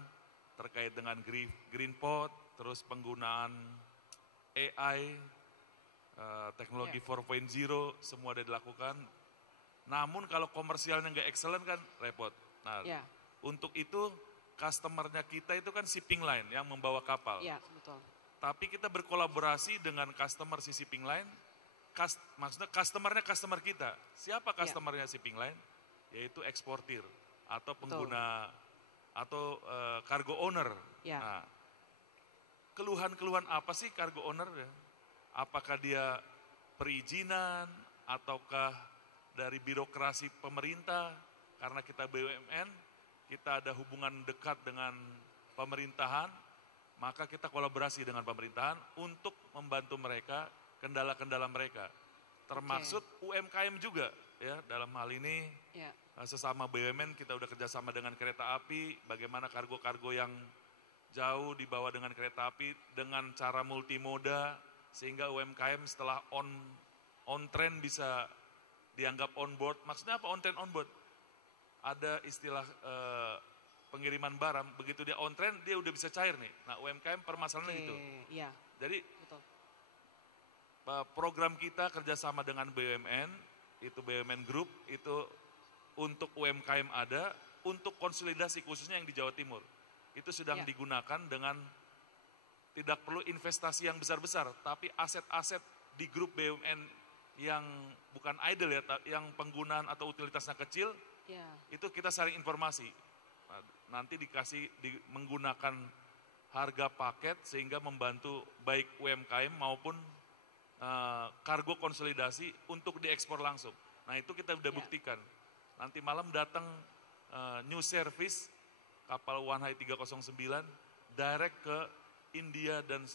terkait dengan Green Port, terus penggunaan AI, teknologi 4.0, semua udah dilakukan. Namun kalau komersialnya nggak excellent kan repot. Nah, untuk itu customer-nya kita itu kan shipping line yang membawa kapal. Iya, betul. Tapi kita berkolaborasi dengan customer si shipping line, maksudnya customer-nya customer kita. Siapa customer-nya shipping line? Yaitu eksportir atau pengguna atau cargo owner. Ya. Nah, keluhan-keluhan apa sih cargo owner? Apakah dia perizinan ataukah dari birokrasi pemerintah? Karena kita BUMN, kita ada hubungan dekat dengan pemerintahan, maka kita kolaborasi dengan pemerintahan untuk membantu mereka, kendala-kendala mereka. Termaksud UMKM juga, ya dalam hal ini sesama BUMN kita udah kerjasama dengan kereta api, bagaimana kargo-kargo yang jauh dibawa dengan kereta api dengan cara multimoda, sehingga UMKM setelah on trend bisa dianggap on board. Maksudnya apa on trend on board? Ada istilah pengiriman barang, begitu dia on trend dia udah bisa cair nih. Nah UMKM permasalahannya itu. Iya. Jadi betul. Program kita kerjasama dengan BUMN, itu BUMN Group, itu untuk UMKM ada, untuk konsolidasi khususnya yang di Jawa Timur. Itu sedang digunakan dengan tidak perlu investasi yang besar-besar, tapi aset-aset di grup BUMN yang bukan idle ya, yang penggunaan atau utilitasnya kecil, itu kita saling informasi. Nanti menggunakan harga paket sehingga membantu baik UMKM maupun kargo konsolidasi untuk diekspor langsung. Nah itu kita udah buktikan. Nanti malam datang new service kapal Wanhai 309 direct ke India dan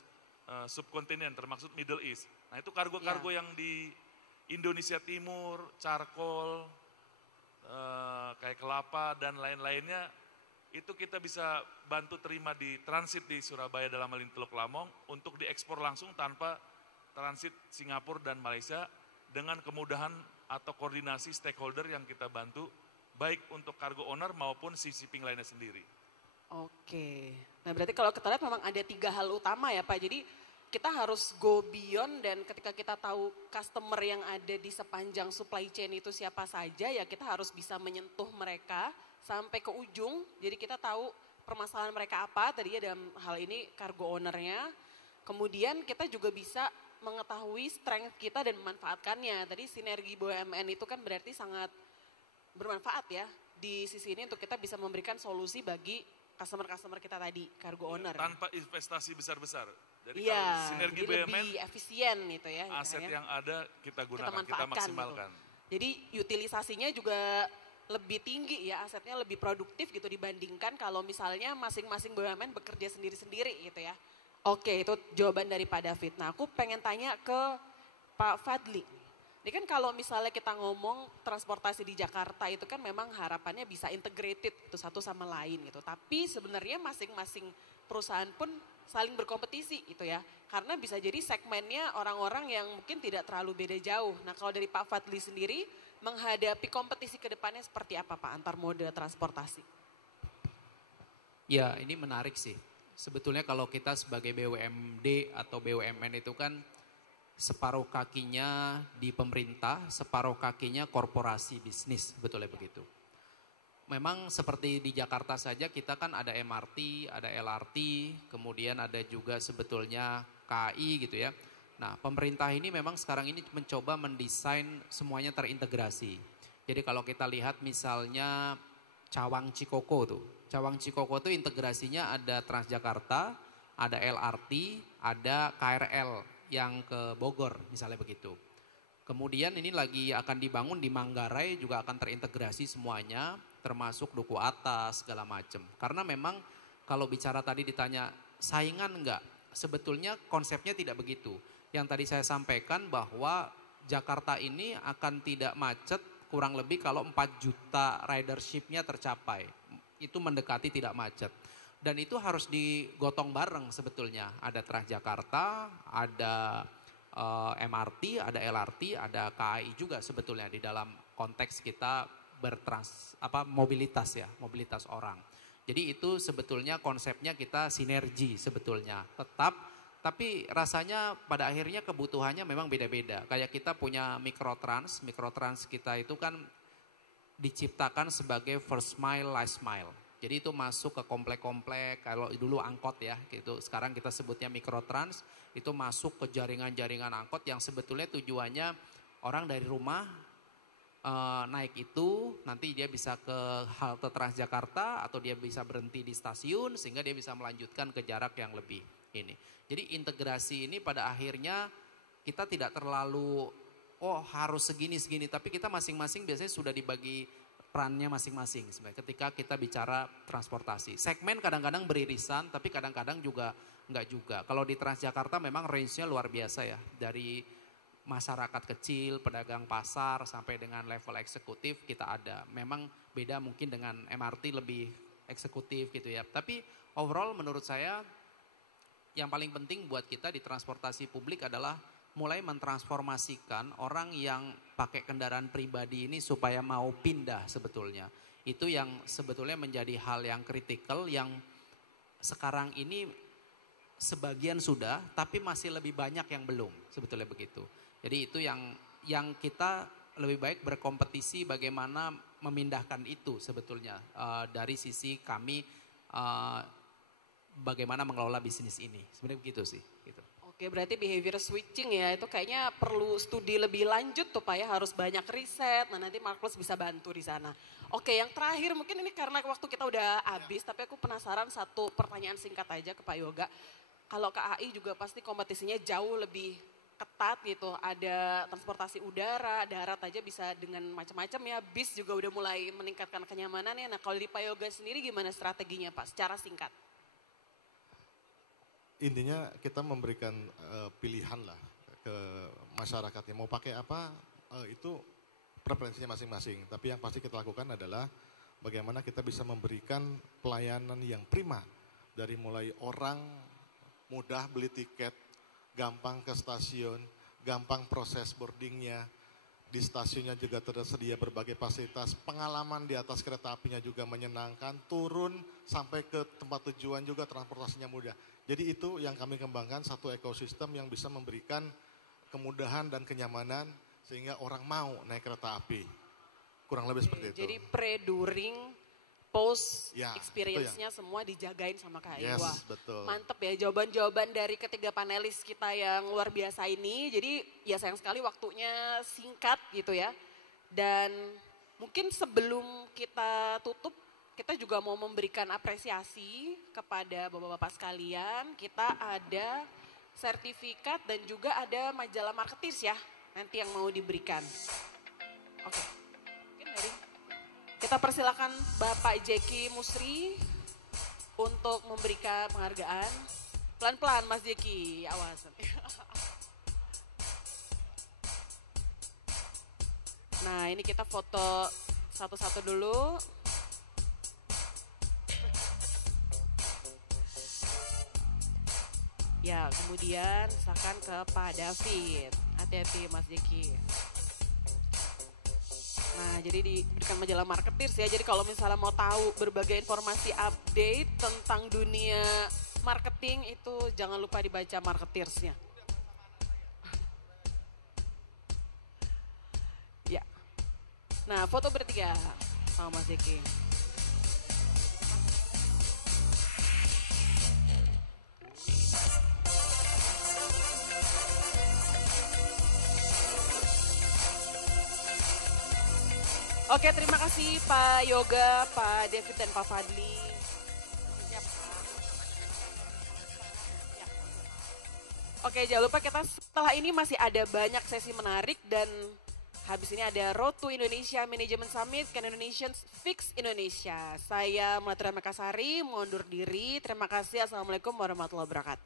subkontinen termasuk Middle East. Nah itu kargo-kargo yang di Indonesia Timur, charcoal, kayak kelapa dan lain-lainnya, itu kita bisa bantu terima di transit di Surabaya dalam hal ini Teluk Lamong untuk diekspor langsung tanpa transit Singapura dan Malaysia dengan kemudahan atau koordinasi stakeholder yang kita bantu baik untuk cargo owner maupun si shipping lainnya sendiri. Oke, nah berarti kalau kita lihat memang ada 3 hal utama ya Pak, jadi kita harus go beyond dan ketika kita tahu customer yang ada di sepanjang supply chain itu siapa saja ya kita harus bisa menyentuh mereka sampai ke ujung. Jadi kita tahu permasalahan mereka apa, tadinya dalam hal ini cargo ownernya. Kemudian kita juga bisa mengetahui strength kita dan memanfaatkannya. Tadi sinergi BUMN itu kan berarti sangat bermanfaat ya di sisi ini untuk kita bisa memberikan solusi bagi customer-customer kita tadi, cargo owner. Tanpa investasi besar-besar. Jadi iya, kalau sinergi jadi BUMN, lebih efisien gitu ya. aset yang ada kita gunakan, kita manfaatkan maksimalkan. Gitu. Jadi utilisasinya juga lebih tinggi ya, asetnya lebih produktif gitu dibandingkan kalau misalnya masing-masing BUMN bekerja sendiri-sendiri gitu ya. Oke, itu jawaban dari Pak David. Nah aku pengen tanya ke Pak Fadli. Ini kan kalau misalnya kita ngomong transportasi di Jakarta itu kan memang harapannya bisa integrated itu satu sama lain gitu. Tapi sebenarnya masing-masing perusahaan pun saling berkompetisi gitu ya. Karena bisa jadi segmennya orang-orang yang mungkin tidak terlalu beda jauh. Nah kalau dari Pak Fadli sendiri menghadapi kompetisi ke depannya seperti apa Pak antar mode transportasi? Ya ini menarik sih. Sebetulnya kalau kita sebagai BUMD atau BUMN itu kan separuh kakinya di pemerintah, separuh kakinya korporasi bisnis, betulnya begitu. Memang seperti di Jakarta saja kita kan ada MRT, ada LRT, kemudian ada juga sebetulnya KAI gitu ya. Nah pemerintah ini memang sekarang ini mencoba mendesain semuanya terintegrasi. Jadi kalau kita lihat misalnya Cawang Cikoko tuh. Cawang Cikoko tuh integrasinya ada Transjakarta, ada LRT, ada KRL yang ke Bogor misalnya begitu. Kemudian ini lagi akan dibangun di Manggarai juga akan terintegrasi semuanya termasuk Duku Atas segala macam. Karena memang kalau bicara tadi ditanya saingan enggak? Sebetulnya konsepnya tidak begitu. Yang tadi saya sampaikan bahwa Jakarta ini akan tidak macet kurang lebih kalau 4 juta ridership-nya tercapai. Itu mendekati tidak macet. Dan itu harus digotong bareng sebetulnya. Ada Transjakarta, ada MRT, ada LRT, ada KAI juga sebetulnya di dalam konteks kita mobilitas ya, mobilitas orang. Jadi itu sebetulnya konsepnya kita sinergi sebetulnya. Tapi rasanya pada akhirnya kebutuhannya memang beda-beda. Kayak kita punya mikrotrans kita itu kan diciptakan sebagai first mile, last mile. Jadi itu masuk ke komplek-komplek, kalau dulu angkot ya, gitu. Sekarang kita sebutnya mikrotrans, itu masuk ke jaringan-jaringan angkot yang sebetulnya tujuannya orang dari rumah naik itu, nanti dia bisa ke halte Transjakarta atau dia bisa berhenti di stasiun sehingga dia bisa melanjutkan ke jarak yang lebih ini. Jadi integrasi ini pada akhirnya kita tidak terlalu harus segini-segini, tapi kita masing-masing biasanya sudah dibagi perannya masing-masing sebenarnya ketika kita bicara transportasi. Segmen kadang-kadang beririsan tapi kadang-kadang juga enggak juga. Kalau di Transjakarta memang range-nya luar biasa ya. Dari masyarakat kecil, pedagang pasar sampai dengan level eksekutif kita ada. Memang beda mungkin dengan MRT lebih eksekutif gitu ya. Tapi overall menurut saya yang paling penting buat kita di transportasi publik adalah mulai mentransformasikan orang yang pakai kendaraan pribadi ini supaya mau pindah sebetulnya. Itu yang sebetulnya menjadi hal yang kritikal yang sekarang ini sebagian sudah tapi masih lebih banyak yang belum sebetulnya begitu. Jadi itu yang kita lebih baik berkompetisi bagaimana memindahkan itu sebetulnya dari sisi kami bagaimana mengelola bisnis ini. Sebenarnya begitu sih gitu. Oke, berarti behavior switching ya, itu kayaknya perlu studi lebih lanjut tuh Pak ya, harus banyak riset, nah nanti Markus bisa bantu di sana. Oke, yang terakhir mungkin ini karena waktu kita udah habis, tapi aku penasaran satu pertanyaan singkat aja ke Pak Yoga. Kalau KAI juga pasti kompetisinya jauh lebih ketat gitu, ada transportasi udara, darat aja bisa dengan macam-macam ya, bis juga udah mulai meningkatkan kenyamanannya. Nah kalau di Pak Yoga sendiri gimana strateginya Pak, secara singkat? intinya kita memberikan pilihan lah ke masyarakatnya mau pakai apa itu preferensinya masing-masing. Tapi yang pasti kita lakukan adalah bagaimana kita bisa memberikan pelayanan yang prima dari mulai orang mudah beli tiket, gampang ke stasiun, gampang proses boardingnya, di stasiunnya juga tersedia berbagai fasilitas, pengalaman di atas kereta apinya juga menyenangkan, turun sampai ke tempat tujuan juga transportasinya mudah. Jadi itu yang kami kembangkan, satu ekosistem yang bisa memberikan kemudahan dan kenyamanan sehingga orang mau naik kereta api. Kurang lebih seperti itu. Jadi pre, during, post Ya, experience-nya semua dijagain sama KAI. Yes, Wah, betul. mantep ya jawaban-jawaban dari ketiga panelis kita yang luar biasa ini. Jadi ya sayang sekali waktunya singkat gitu ya. Dan mungkin sebelum kita tutup, kita juga mau memberikan apresiasi kepada bapak-bapak sekalian. Kita ada sertifikat dan juga ada majalah marketeers ya, nanti yang mau diberikan. Oke, mungkin dari kita persilakan Bapak Jeki Musri untuk memberikan penghargaan. Pelan-pelan Mas Jeki, awas. Nah ini kita foto satu-satu dulu. Ya, kemudian silakan ke Pak David. Hati-hati Mas Jeki. Nah, jadi diberikan majalah marketeers ya. Jadi kalau misalnya mau tahu berbagai informasi update tentang dunia marketing itu jangan lupa dibaca marketeersnya. Ya. Nah, foto bertiga sama Mas Jeki. Oke, terima kasih Pak Yoga, Pak David, dan Pak Fadli. Oke, jangan lupa kita setelah ini masih ada banyak sesi menarik dan habis ini ada Road to Indonesia Management Summit Can Indonesians Fix Indonesia. Saya Melati Makasari, mundur diri. Terima kasih. Assalamualaikum warahmatullahi wabarakatuh.